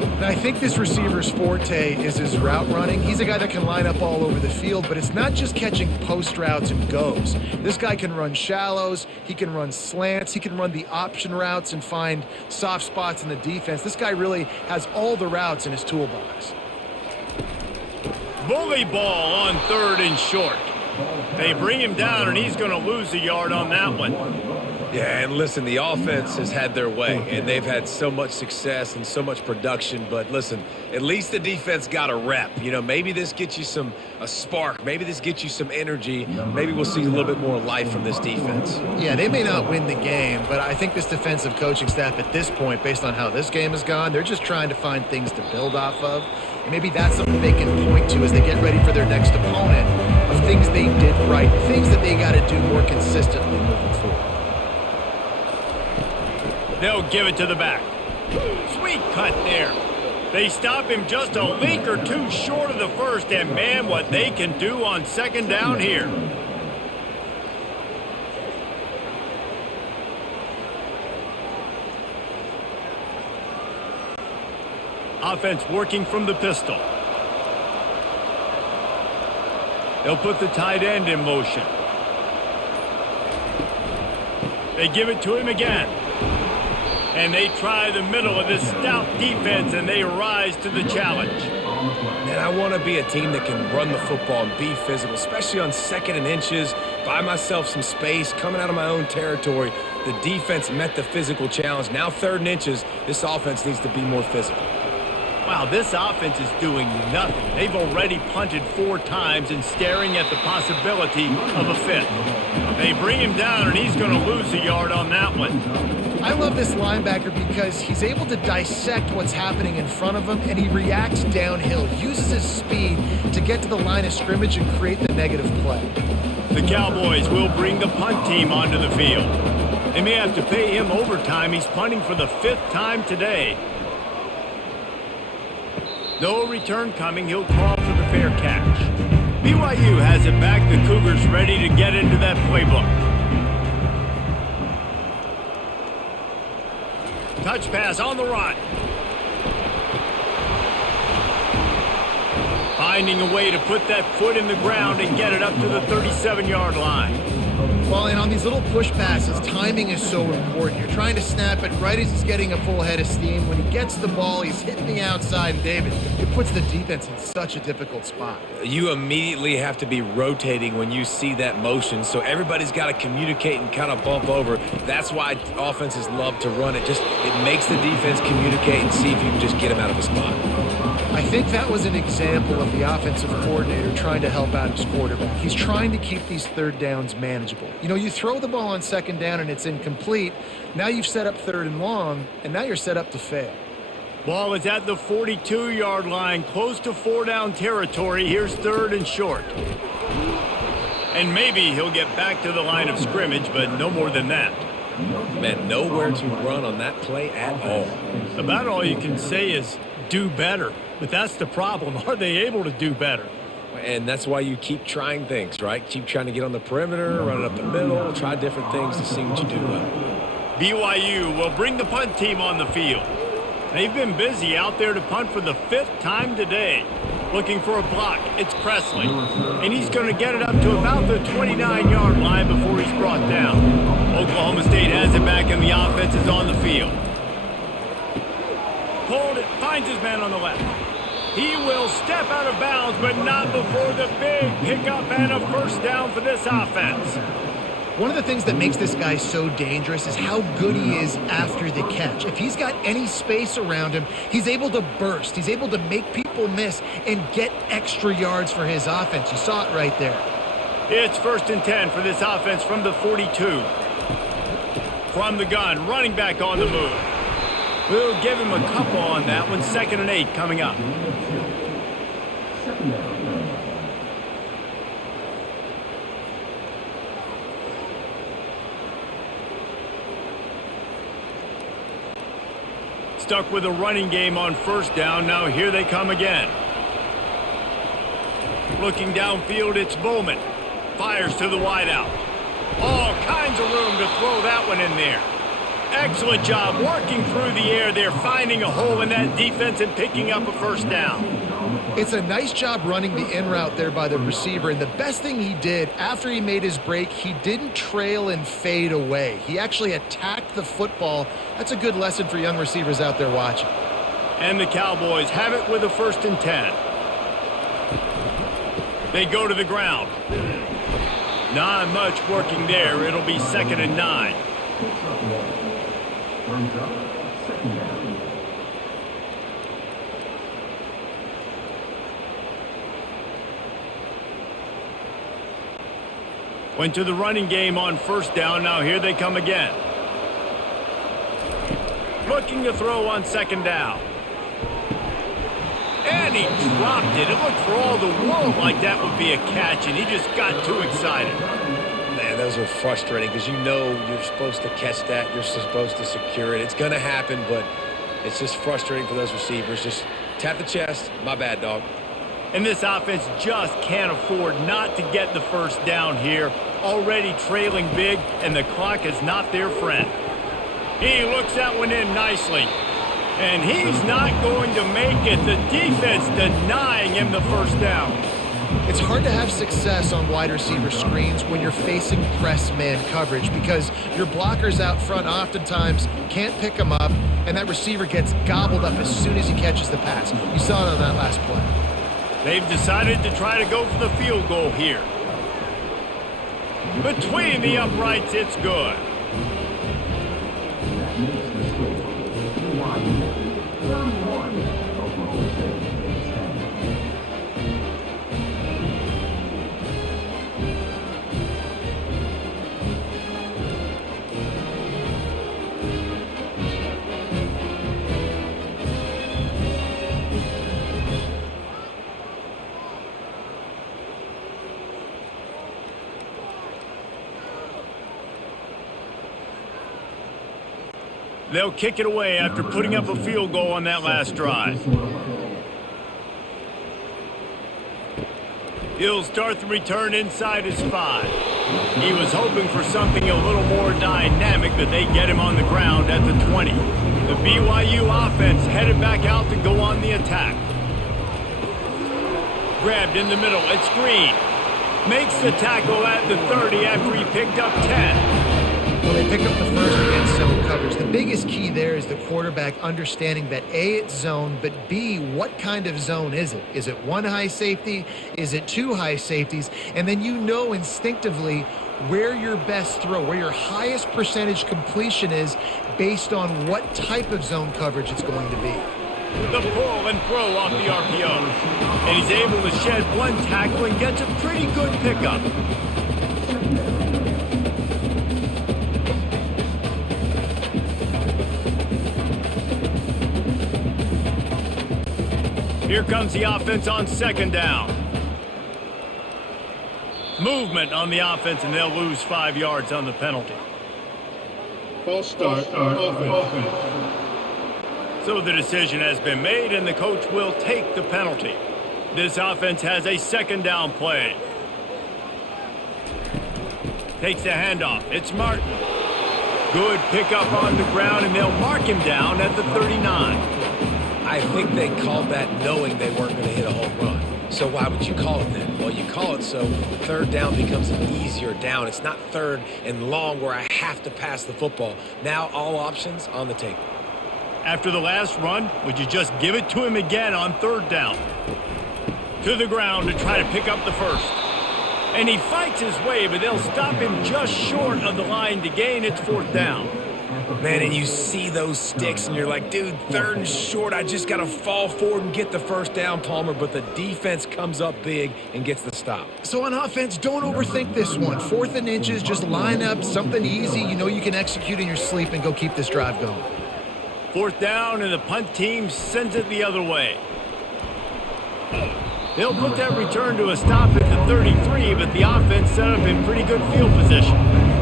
And I think this receiver's forte is his route running. He's a guy that can line up all over the field, but it's not just catching post routes and goes. This guy can run shallows, he can run slants, he can run the option routes and find soft spots in the defense. This guy really has all the routes in his toolbox. Bully ball on 3rd and short. They bring him down, and he's going to lose a yard on that one. Yeah, and listen, the offense has had their way, and they've had so much success and so much production. But listen, at least the defense got a rep. You know, maybe this gets you a spark. Maybe this gets you some energy. Maybe we'll see a little bit more life from this defense. Yeah, they may not win the game, but I think this defensive coaching staff at this point, based on how this game has gone, they're just trying to find things to build off of. And maybe that's something they can point to as they get ready for their next opponent, of things they did right, things that they got to do more consistently moving forward. They'll give it to the back. Sweet cut there. They stop him just a link or two short of the first, and man, what they can do on 2nd down here. Offense working from the pistol. They'll put the tight end in motion. They give it to him again. And they try the middle of this stout defense, and they rise to the challenge. Man, I want to be a team that can run the football and be physical, especially on 2nd and inches, buy myself some space, coming out of my own territory. The defense met the physical challenge. Now 3rd and inches, this offense needs to be more physical. Wow, this offense is doing nothing. They've already punted 4 times and staring at the possibility of a 5th. They bring him down, and he's going to lose a yard on that one. I love this linebacker because he's able to dissect what's happening in front of him, and he reacts downhill, uses his speed to get to the line of scrimmage and create the negative play. The Cowboys will bring the punt team onto the field. They may have to pay him overtime. He's punting for the 5th time today. No return coming. He'll call for the fair catch. BYU has it back. The Cougars ready to get into that playbook. Touch pass on the run. Finding a way to put that foot in the ground and get it up to the 37-yard line. Well, and on these little push passes, timing is so important. You're trying to snap it right as he's getting a full head of steam. When he gets the ball, he's hitting the outside, and David, it puts the defense in such a difficult spot. You immediately have to be rotating when you see that motion, so everybody's got to communicate and kind of bump over. That's why offenses love to run it. It makes the defense communicate and see if you can just get him out of a spot. I think that was an example of the offensive coordinator trying to help out his quarterback. He's trying to keep these 3rd downs manageable. You know, you throw the ball on 2nd down and it's incomplete. Now you've set up 3rd and long, and now you're set up to fail. Ball is at the 42-yard line, close to 4-down territory. Here's 3rd and short. And maybe he'll get back to the line of scrimmage, but no more than that. Man, nowhere to run on that play at all. About all you can say is do better. But that's the problem. Are they able to do better? And that's why you keep trying things, right? Keep trying to get on the perimeter, run it up the middle, try different things to see what you do well. BYU will bring the punt team on the field. They've been busy out there to punt for the 5th time today. Looking for a block. It's Presley. And he's going to get it up to about the 29-yard line before he's brought down. Oklahoma State has it back, and the offense is on the field. Pulled it, finds his man on the left. He will step out of bounds, but not before the big pickup and a 1st down for this offense. One of the things that makes this guy so dangerous is how good he is after the catch. If he's got any space around him, he's able to burst. He's able to make people miss and get extra yards for his offense. You saw it right there. It's 1st and 10 for this offense from the 42. From the gun, running back on the move. We'll give him a couple on that one. 2nd and 8 coming up. Stuck with a running game on 1st down. Now here they come again. Looking downfield, it's Bowman. Fires to the wideout. All kinds of room to throw that one in there. Excellent job working through the air there, finding a hole in that defense and picking up a first down. It's a nice job running the in route there by the receiver, and the best thing he did after he made his break, he didn't trail and fade away. He actually attacked the football. That's a good lesson for young receivers out there watching. And the Cowboys have it with a 1st and 10. They go to the ground. Not much working there. It'll be 2nd and 9. Went to the running game on 1st down. Now here they come again. Looking to throw on 2nd down. And he dropped it. It looked for all the world like that would be a catch, and he just got too excited. Man, those are frustrating because you know you're supposed to catch that. You're supposed to secure it. It's going to happen, but it's just frustrating for those receivers. Just tap the chest. My bad, dog. And this offense just can't afford not to get the 1st down here. Already trailing big, and the clock is not their friend. He looks that one in nicely. And he's not going to make it. The defense denying him the 1st down. It's hard to have success on wide receiver screens when you're facing press man coverage because your blockers out front oftentimes can't pick them up, and that receiver gets gobbled up as soon as he catches the pass. You saw it on that last play. They've decided to try to go for the field goal here. Between the uprights, it's good. They'll kick it away after putting up a field goal on that last drive. He'll start the return inside his 5. He was hoping for something a little more dynamic, but they get him on the ground at the 20. The BYU offense headed back out to go on the attack. Grabbed in the middle. It's Green. Makes the tackle at the 30 after he picked up 10. Well, they pick up the 1st against zone coverage. The biggest key there is the quarterback understanding that A, it's zone, but B, what kind of zone is it? Is it 1 high safety? Is it 2 high safeties? And then you know instinctively where your best throw, where your highest percentage completion is based on what type of zone coverage it's going to be. The pull and throw off the RPO. And he's able to shed 1 tackle and gets a pretty good pickup. Here comes the offense on 2nd down. Movement on the offense, and they'll lose 5 yards on the penalty. False start. Offense. So the decision has been made, and the coach will take the penalty. This offense has a 2nd down play. Takes the handoff. It's Martin. Good pickup on the ground, and they'll mark him down at the 39. I think they called that knowing they weren't going to hit a home run. So why would you call it then? Well, you call it so the 3rd down becomes an easier down. It's not 3rd and long where I have to pass the football. Now all options on the table. After the last run, would you just give it to him again on 3rd down? To the ground to try to pick up the 1st. And he fights his way, but they'll stop him just short of the line to gain. It's 4th down. Man, and you see those sticks, and you're like, dude, 3rd and short. I just got to fall forward and get the 1st down, Palmer. But the defense comes up big and gets the stop. So on offense, don't overthink this one. 4th and inches, just line up something easy you know you can execute in your sleep and go keep this drive going. 4th down, and the punt team sends it the other way. They'll put that return to a stop at the 33, but the offense set up in pretty good field position.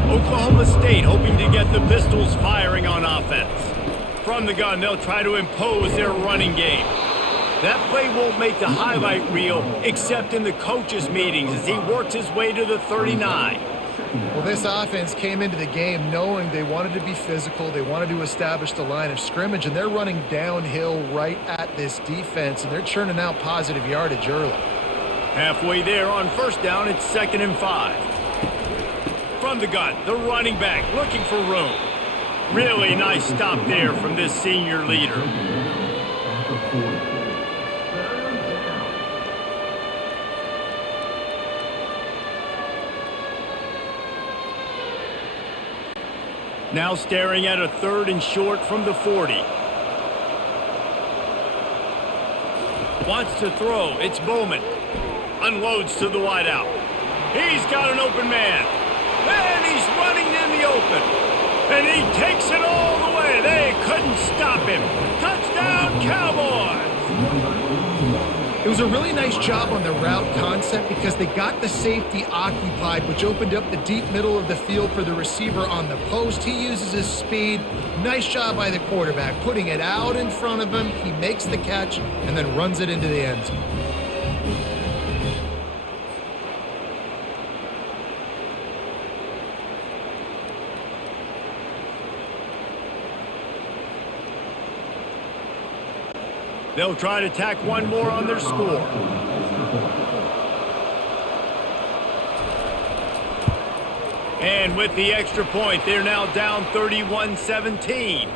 Oklahoma State hoping to get the Pistols firing on offense. From the gun, they'll try to impose their running game. That play won't make the highlight reel except in the coaches' meetings as he works his way to the 39. Well, this offense came into the game knowing they wanted to be physical, they wanted to establish the line of scrimmage, and they're running downhill right at this defense, and they're churning out positive yardage early. Halfway there on first down, it's 2nd and 5. From the gun, the running back looking for room. Really nice stop there from this senior leader. Now staring at a 3rd and short from the 40. Wants to throw. It's Bowman. Unloads to the wideout. He's got an open man. And he's running in the open. And he takes it all the way. They couldn't stop him. Touchdown, Cowboys! It was a really nice job on the route concept because they got the safety occupied, which opened up the deep middle of the field for the receiver on the post. He uses his speed. Nice job by the quarterback, putting it out in front of him. He makes the catch and then runs it into the end zone. They'll try to tack one more on their score. And with the extra point, they're now down 31-17.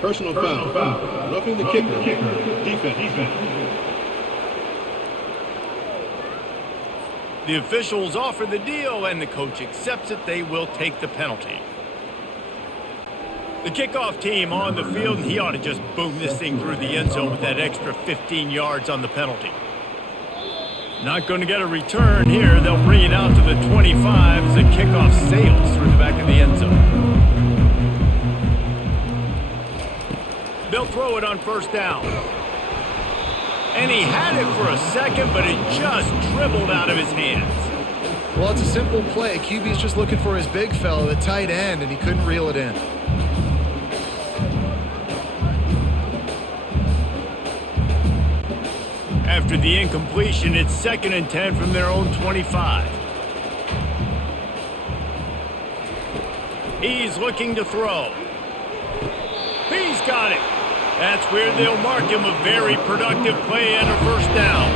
Personal foul. Roughing the kicker. Defense. The officials offer the deal, and the coach accepts it. They will take the penalty. The kickoff team on the field, and he ought to just boom this thing through the end zone with that extra 15 yards on the penalty. Not going to get a return here. They'll bring it out to the 25 as the kickoff sails through the back of the end zone. They'll throw it on first down. And he had it for a second, but it just dribbled out of his hands. Well, it's a simple play. QB's just looking for his big fella, the tight end, and he couldn't reel it in. After the incompletion, it's 2nd and 10 from their own 25. He's looking to throw. He's got it. That's where they'll mark him a very productive play and a first down.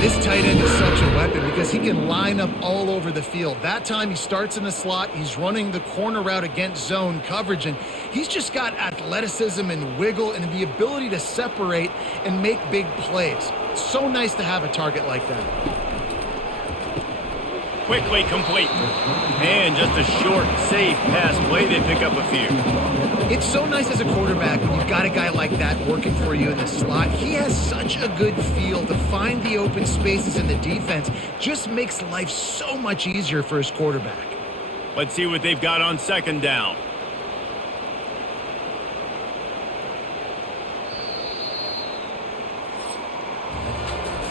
This tight end is such a weapon because he can line up all over the field. That time he starts in the slot, he's running the corner route against zone coverage, and he's just got athleticism and wiggle and the ability to separate and make big plays. It's so nice to have a target like that. Quickly complete. And just a short, safe pass play. They pick up a few. It's so nice as a quarterback when you've got a guy like that working for you in the slot. He has such a good feel to find the open spaces in the defense. Just makes life so much easier for his quarterback. Let's see what they've got on 2nd down.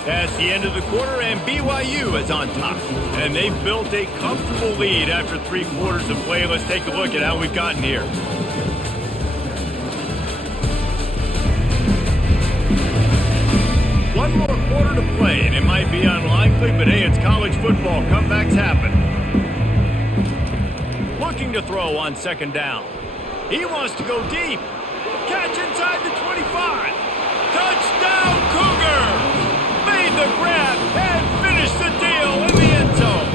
That's the end of the quarter, and BYU is on top. And they've built a comfortable lead after 3 quarters of play. Let's take a look at how we've gotten here. One more quarter to play, and it might be unlikely, but hey, it's college football. Comebacks happen. Looking to throw on 2nd down. He wants to go deep. Catch inside the 25. Touchdown, Cougars! Made the grab and finished the deal in the end zone.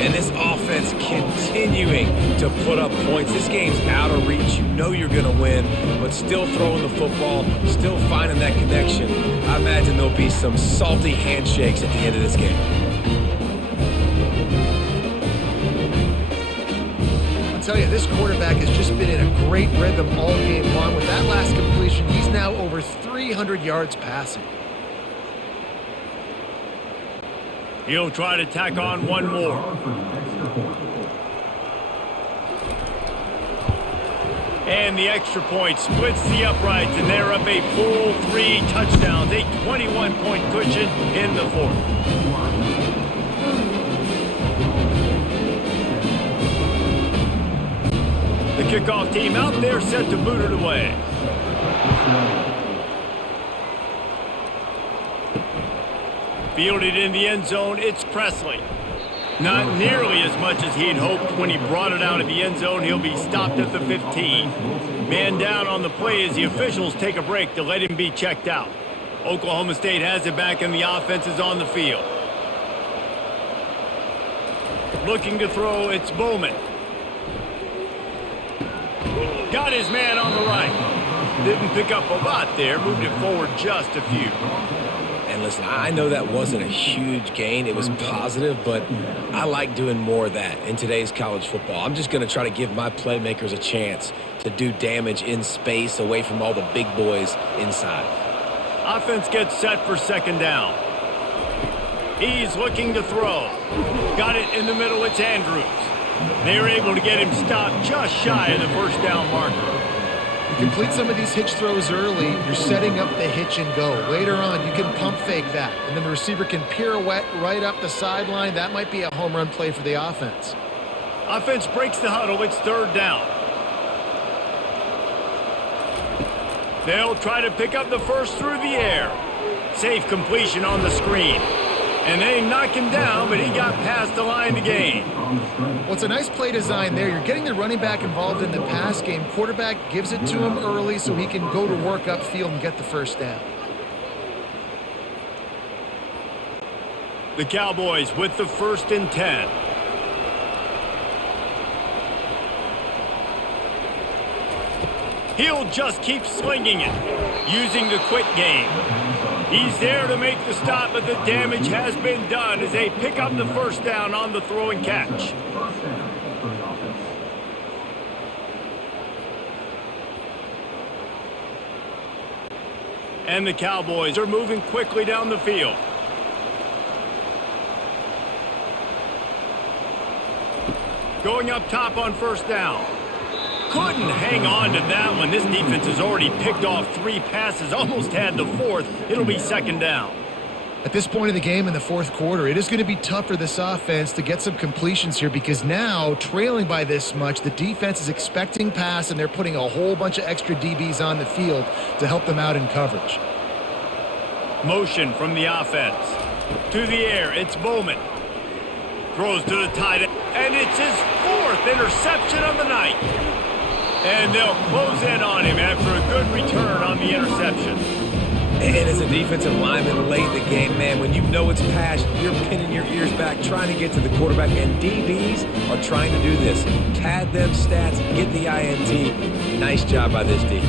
And this offense continuing to put up points. This game's out of reach. You know you're going to win, but still throwing the football, still finding that connection. I imagine there'll be some salty handshakes at the end of this game. I'll tell you, this quarterback has just been in a great rhythm all game long. With that last completion, he's now over 300 yards passing. He'll try to tack on one more. And the extra point splits the uprights, and they're up a full 3 touchdowns, a 21-point cushion in the 4th. The kickoff team out there set to boot it away. Fielded in the end zone, it's Presley. Not nearly as much as he'd hoped when he brought it out of the end zone. He'll be stopped at the 15. Man down on the play as the officials take a break to let him be checked out. Oklahoma State has it back and the offense is on the field. Looking to throw, it's Bowman. Got his man on the right. Didn't pick up a lot there, moved it forward just a few. And listen, I know that wasn't a huge gain. It was positive, but I like doing more of that in today's college football. I'm just going to try to give my playmakers a chance to do damage in space away from all the big boys inside. Offense gets set for second down. He's looking to throw. Got it in the middle. It's Andrews. They were able to get him stopped just shy of the first down marker. You complete some of these hitch throws early, you're setting up the hitch and go. Later on, you can pump fake that, and then the receiver can pirouette right up the sideline. That might be a home run play for the offense. Offense breaks the huddle. It's third down. They'll try to pick up the first through the air. Safe completion on the screen. And they knock him down, but he got past the line to gain. Well, it's a nice play design there. You're getting the running back involved in the pass game. Quarterback gives it to him early so he can go to work upfield and get the first down. The Cowboys with the 1st and 10. He'll just keep slinging it, using the quick game. He's there to make the stop, but the damage has been done as they pick up the first down on the throw and catch. And the Cowboys are moving quickly down the field. Going up top on first down. Couldn't hang on to that one. This defense has already picked off 3 passes, almost had the 4th. It'll be second down. At this point of the game in the fourth quarter, it is going to be tough for this offense to get some completions here because now, trailing by this much, the defense is expecting pass and they're putting a whole bunch of extra DBs on the field to help them out in coverage. Motion from the offense. To the air, it's Bowman. Throws to the tight end, and it's his 4th interception of the night. And they'll close in on him after a good return on the interception. And as a defensive lineman late in the game, man, when you know it's passed, you're pinning your ears back, trying to get to the quarterback. And DBs are trying to do this. Pad them stats, get the INT. Nice job by this D.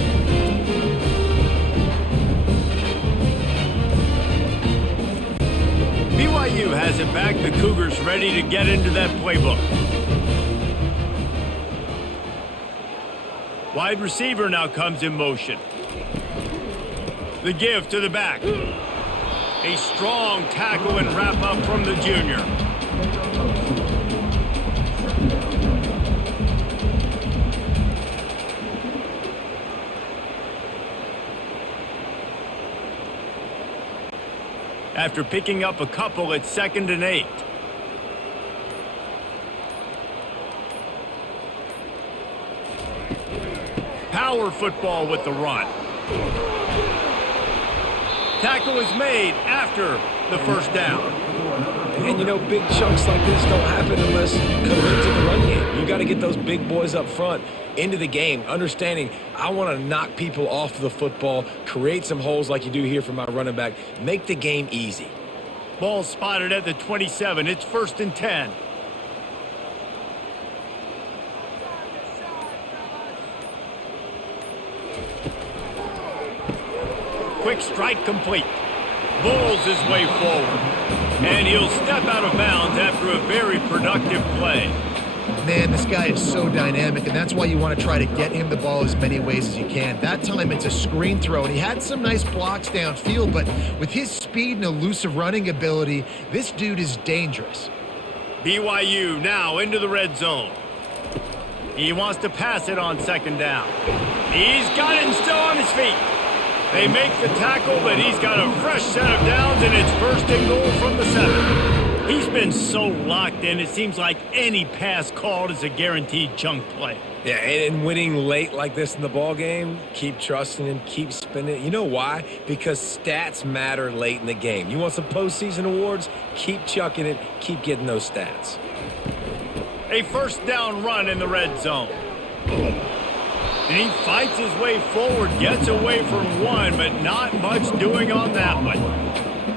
BYU has it back. The Cougars ready to get into that playbook. Wide receiver now comes in motion. The give to the back. A strong tackle and wrap up from the junior. After picking up a couple, it's 2nd and 8. Power football with the run. Tackle is made after the first down. And, you know, big chunks like this don't happen unless you commit to the run game. You got to get those big boys up front into the game, understanding I want to knock people off the football, create some holes like you do here for my running back, make the game easy. Ball spotted at the 27. It's 1st and 10. Quick strike complete. Bowls his way forward. And he'll step out of bounds after a very productive play. Man, this guy is so dynamic, and that's why you want to try to get him the ball as many ways as you can. That time it's a screen throw, and he had some nice blocks downfield, but with his speed and elusive running ability, this dude is dangerous. BYU now into the red zone. He wants to pass it on 2nd down. He's got it and still on his feet. They make the tackle, but he's got a fresh set of downs, and it's 1st and goal from the 7. He's been so locked in, it seems like any pass called is a guaranteed chunk play. Yeah, and winning late like this in the ball game, keep trusting him, keep spinning it. You know why? Because stats matter late in the game. You want some postseason awards? Keep chucking it, keep getting those stats. A first down run in the red zone. And he fights his way forward, gets away from one, but not much doing on that one.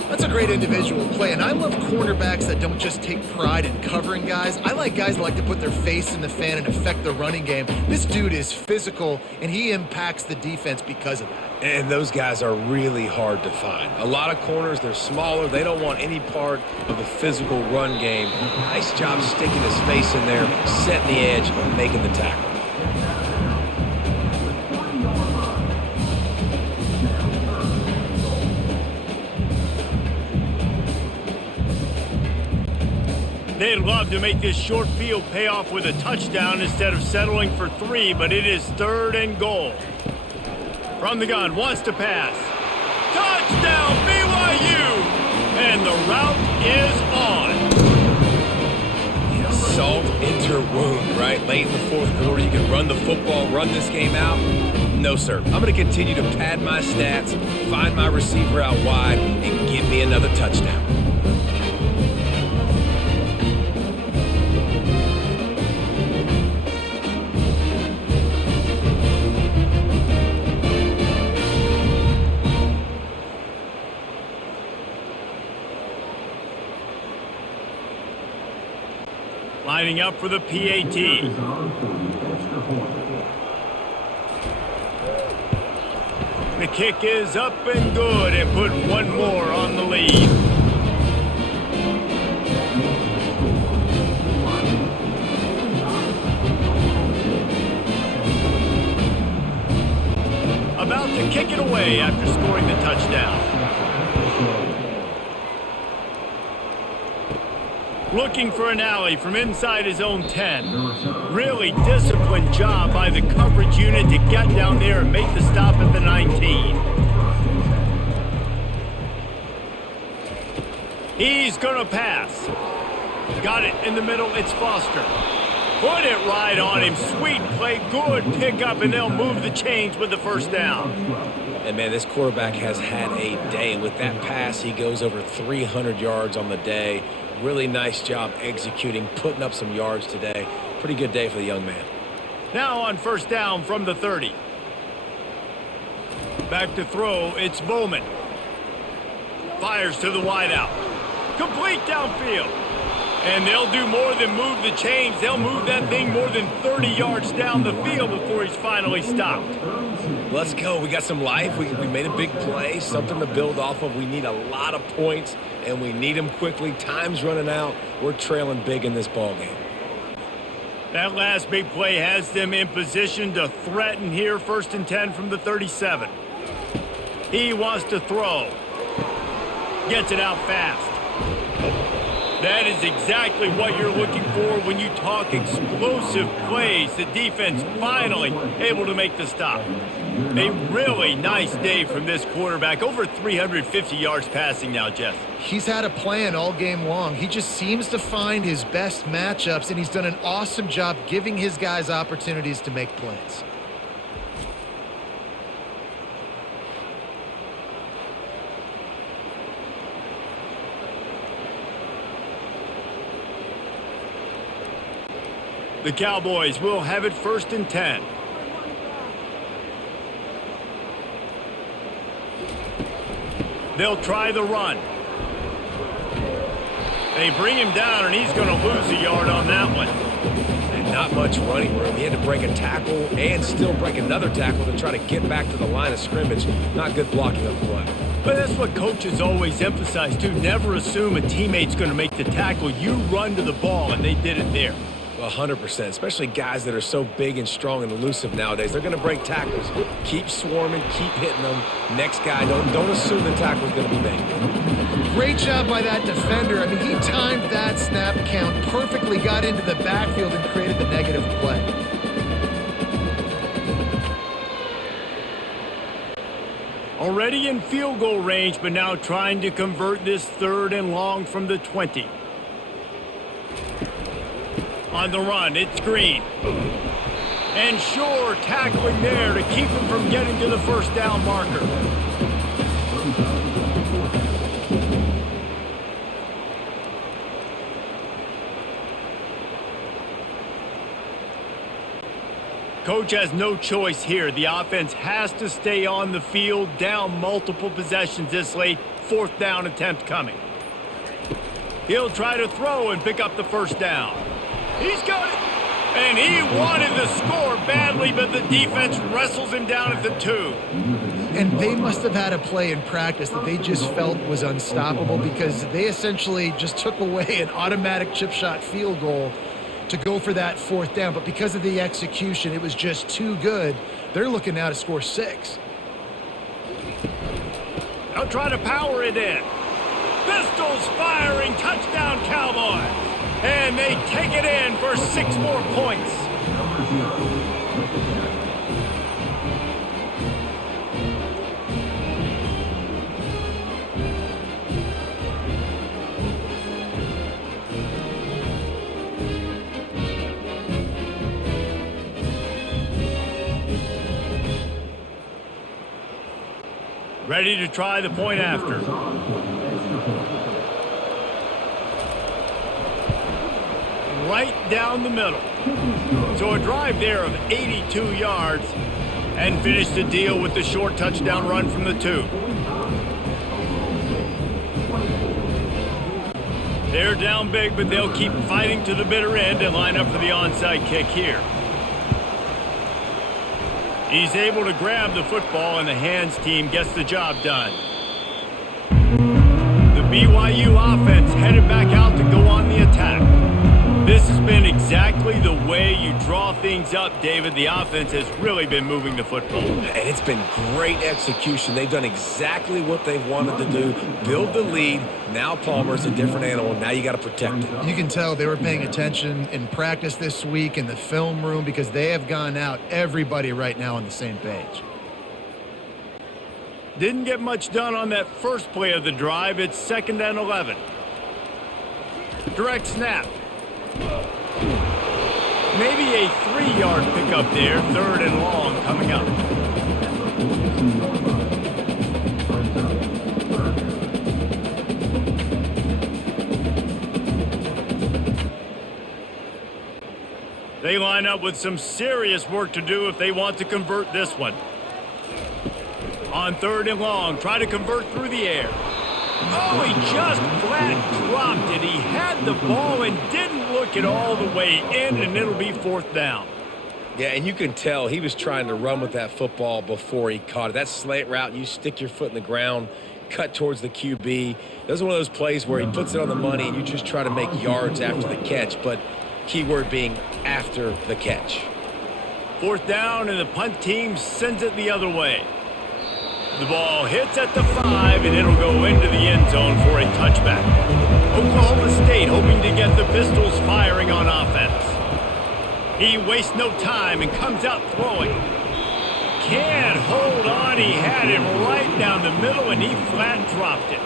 That's a great individual play, and I love cornerbacks that don't just take pride in covering guys. I like guys that like to put their face in the fan and affect the running game. This dude is physical, and he impacts the defense because of that. And those guys are really hard to find. A lot of corners, they're smaller. They don't want any part of the physical run game. Nice job sticking his face in there, setting the edge, making the tackle. They'd love to make this short field pay off with a touchdown instead of settling for 3, but it is 3rd and goal. From the gun, wants to pass. Touchdown, BYU! And the route is on. Yeah, salt into wound, right? Late in the 4th quarter, you can run the football, run this game out. No, sir. I'm going to continue to pad my stats, find my receiver out wide, and give me another touchdown. Lining up for the PAT. The kick is up and good, and put one more on the lead. About to kick it away after scoring the touchdown. Looking for an alley from inside his own 10. Really disciplined job by the coverage unit to get down there and make the stop at the 19. He's going to pass. Got it in the middle. It's Foster. Put it right on him. Sweet play. Good pickup, and they'll move the chains with the first down. And, man, this quarterback has had a day. With that pass, he goes over 300 yards on the day. Really nice job executing, putting up some yards today. Pretty good day for the young man. Now on first down from the 30. Back to throw, it's Bowman. Fires to the wideout. Complete downfield. And they'll do more than move the chains. They'll move that thing more than 30 yards down the field before he's finally stopped. Let's go. We got some life. We made a big play, something to build off of. We need a lot of points, and we need them quickly. Time's running out. We're trailing big in this ball game. That last big play has them in position to threaten here. 1st and 10 from the 37. He wants to throw. Gets it out fast. That is exactly what you're looking for when you talk explosive plays. The defense finally able to make the stop. A really nice day from this quarterback. Over 350 yards passing now, Jeff. He's had a plan all game long. He just seems to find his best matchups, and he's done an awesome job giving his guys opportunities to make plays. The Cowboys will have it 1st and 10. They'll try the run. They bring him down, and he's going to lose a yard on that one. And not much running room. He had to break a tackle and still break another tackle to try to get back to the line of scrimmage. Not good blocking on the play. But that's what coaches always emphasize, too. Never assume a teammate's going to make the tackle. You run to the ball, and they did it there. 100%, especially guys that are so big and strong and elusive nowadays. They're going to break tackles. Keep swarming, keep hitting them. Next guy, don't assume the tackle's going to be made. Great job by that defender. I mean, he timed that snap count perfectly, got into the backfield and created the negative play. Already in field goal range, but now trying to convert this 3rd and long from the 20. On the run, it's Green. And Shore tackling there to keep him from getting to the first down marker. Coach has no choice here. The offense has to stay on the field, down multiple possessions this late. Fourth down attempt coming. He'll try to throw and pick up the first down. He's got it. And he wanted the score badly, but the defense wrestles him down at the 2. And they must have had a play in practice that they just felt was unstoppable because they essentially just took away an automatic chip shot field goal to go for that fourth down. But because of the execution, it was just too good. They're looking now to score 6. They'll try to power it in. Pistols firing, touchdown Cowboys. And they take it in for 6 more points. Ready to try the point after. Right down the middle. So a drive there of 82 yards and finish the deal with the short touchdown run from the 2. They're down big, but they'll keep fighting to the bitter end and line up for the onside kick here. He's able to grab the football, and the hands team gets the job done. The BYU offense headed back out to go on the attack. This has been exactly the way you draw things up, David. The offense has really been moving the football. And it's been great execution. They've done exactly what they've wanted to do. Build the lead. Now Palmer's a different animal. Now you got to protect it. You can tell they were paying attention in practice this week in the film room because they have gone out, everybody right now on the same page. Didn't get much done on that first play of the drive. It's 2nd and 11. Direct snap. Maybe a 3-yard pickup there. 3rd and long coming up. They line up with some serious work to do if they want to convert this one. On 3rd and long, try to convert through the air. Oh, he just flat dropped it. He had the ball and didn't look it all the way in, and it'll be 4th down. Yeah, and you can tell he was trying to run with that football before he caught it. That slant route, you stick your foot in the ground, cut towards the QB. That was one of those plays where he puts it on the money, and you just try to make yards after the catch, but key word being after the catch. 4th down, and the punt team sends it the other way. The ball hits at the 5, and it'll go into the end zone for a touchback. Oklahoma State hoping to get the Pistols firing on offense. He wastes no time and comes out throwing. Can't hold on. He had him right down the middle, and he flat dropped it.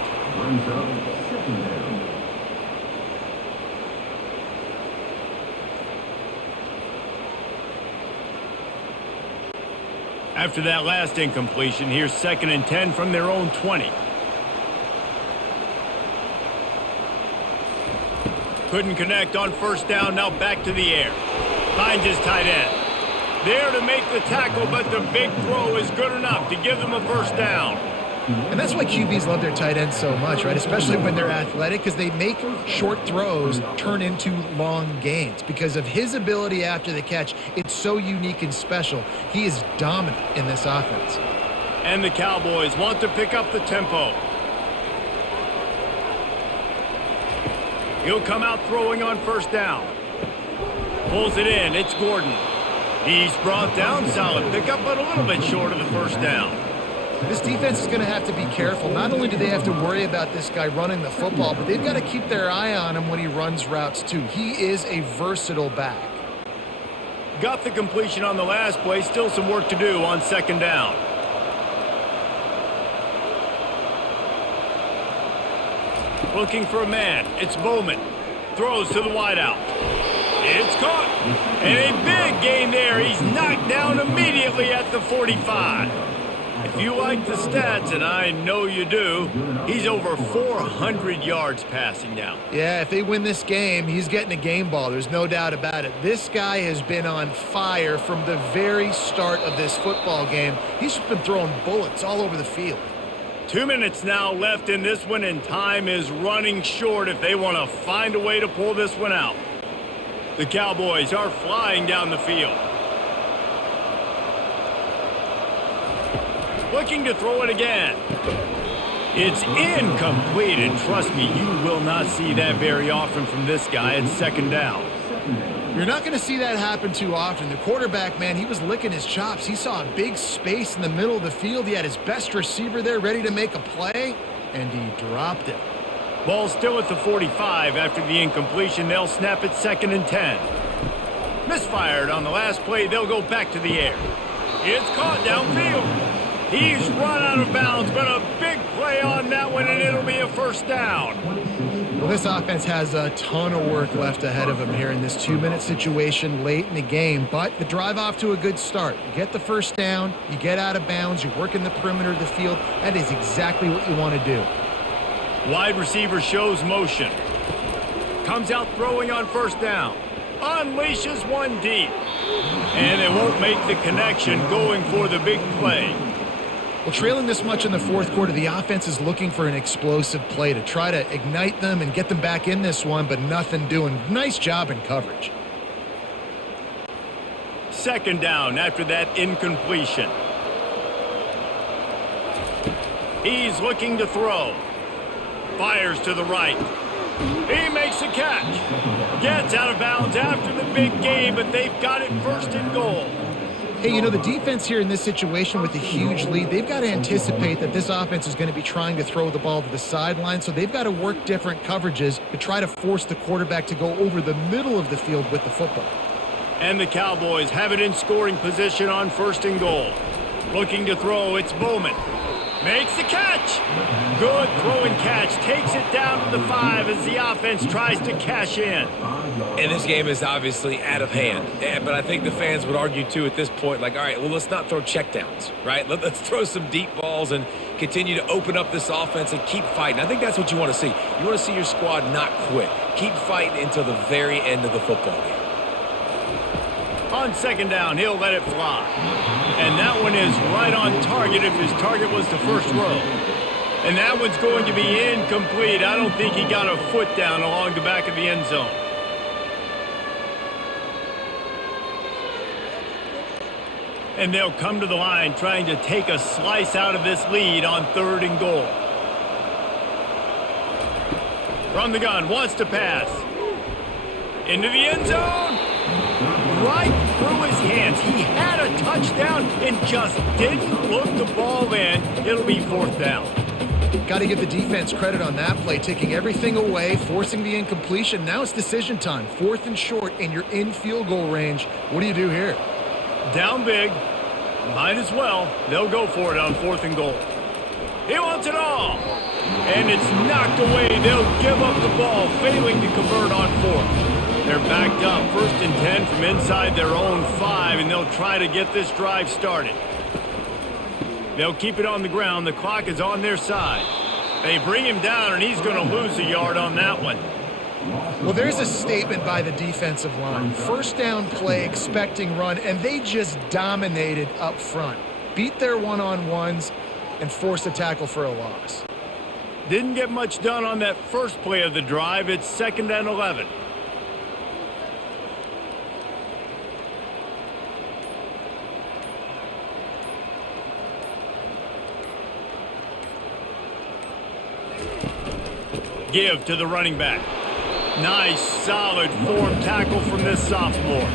After that last incompletion, here's 2nd and 10 from their own 20. Couldn't connect on 1st down, now back to the air. Finds his tight end. There to make the tackle, but the big throw is good enough to give them a 1st down. And that's why QBs love their tight ends so much, right? Especially when they're athletic, because they make short throws turn into long gains. Because of his ability after the catch, it's so unique and special. He is dominant in this offense. And the Cowboys want to pick up the tempo. He'll come out throwing on 1st down. Pulls it in. It's Gordon. He's brought down. Solid pickup, but a little bit short of the 1st down. This defense is going to have to be careful. Not only do they have to worry about this guy running the football, but they've got to keep their eye on him when he runs routes too. He is a versatile back. Got the completion on the last play. Still some work to do on 2nd down. Looking for a man. It's Bowman. Throws to the wideout. It's caught. And a big gain there. He's knocked down immediately at the 45. If you like the stats, and I know you do, he's over 400 yards passing now. Yeah, if they win this game, he's getting a game ball. There's no doubt about it. This guy has been on fire from the very start of this football game. He's just been throwing bullets all over the field. 2 minutes now left in this one, and time is running short if they want to find a way to pull this one out. The Cowboys are flying down the field. Looking to throw it again. It's incomplete, and trust me, you will not see that very often from this guy. It's second down. You're not going to see that happen too often. The quarterback, man, he was licking his chops. He saw a big space in the middle of the field. He had his best receiver there ready to make a play, and he dropped it. Ball still at the 45 after the incompletion. They'll snap it 2nd and 10. Misfired on the last play. They'll go back to the air. It's caught downfield. He's run out of bounds, but a big play on that one, and it'll be a first down. Well, this offense has a ton of work left ahead of them here in this 2-minute situation late in the game, but the drive off to a good start. You get the first down, you get out of bounds, you work in the perimeter of the field. That is exactly what you want to do. Wide receiver shows motion. Comes out throwing on first down. Unleashes one deep. And they won't make the connection going for the big play. Well, trailing this much in the fourth quarter, the offense is looking for an explosive play to try to ignite them and get them back in this one, but nothing doing. Nice job in coverage. Second down after that incompletion. He's looking to throw. Fires to the right. He makes a catch. Gets out of bounds after the big gain, but they've got it 1st and goal. Hey, you know, the defense here in this situation with a huge lead, they've got to anticipate that this offense is going to be trying to throw the ball to the sideline, so they've got to work different coverages to try to force the quarterback to go over the middle of the field with the football. And the Cowboys have it in scoring position on 1st and goal. Looking to throw, it's Bowman. Makes the catch. Good throwing catch. Takes it down to the 5 as the offense tries to cash in. And this game is obviously out of hand. But I think the fans would argue, too, at this point, like, all right, well, let's not throw checkdowns, right? Let's throw some deep balls and continue to open up this offense and keep fighting. I think that's what you want to see. You want to see your squad not quit. Keep fighting until the very end of the football game. On second down, he'll let it fly. And that one is right on target if his target was the first row. And that one's going to be incomplete. I don't think he got a foot down along the back of the end zone. And they'll come to the line trying to take a slice out of this lead on 3rd and goal. From the gun, wants to pass. Into the end zone. Right through his hands. He had a touchdown and just didn't look the ball in. It'll be 4th down. Got to give the defense credit on that play, taking everything away, forcing the incompletion. Now it's decision time. 4th and short, and you're in field goal range. What do you do here? Down big. Might as well. They'll go for it on 4th and goal. He wants it all. And it's knocked away. They'll give up the ball, failing to convert on 4th. They're backed up 1st and 10 from inside their own 5, and they'll try to get this drive started. They'll keep it on the ground. The clock is on their side. They bring him down, and he's going to lose a yard on that one. Well, there's a statement by the defensive line. First down play, expecting run, and they just dominated up front. Beat their one-on-ones and forced a tackle for a loss. Didn't get much done on that first play of the drive. It's 2nd and 11. Give to the running back. Nice, solid form tackle from this sophomore.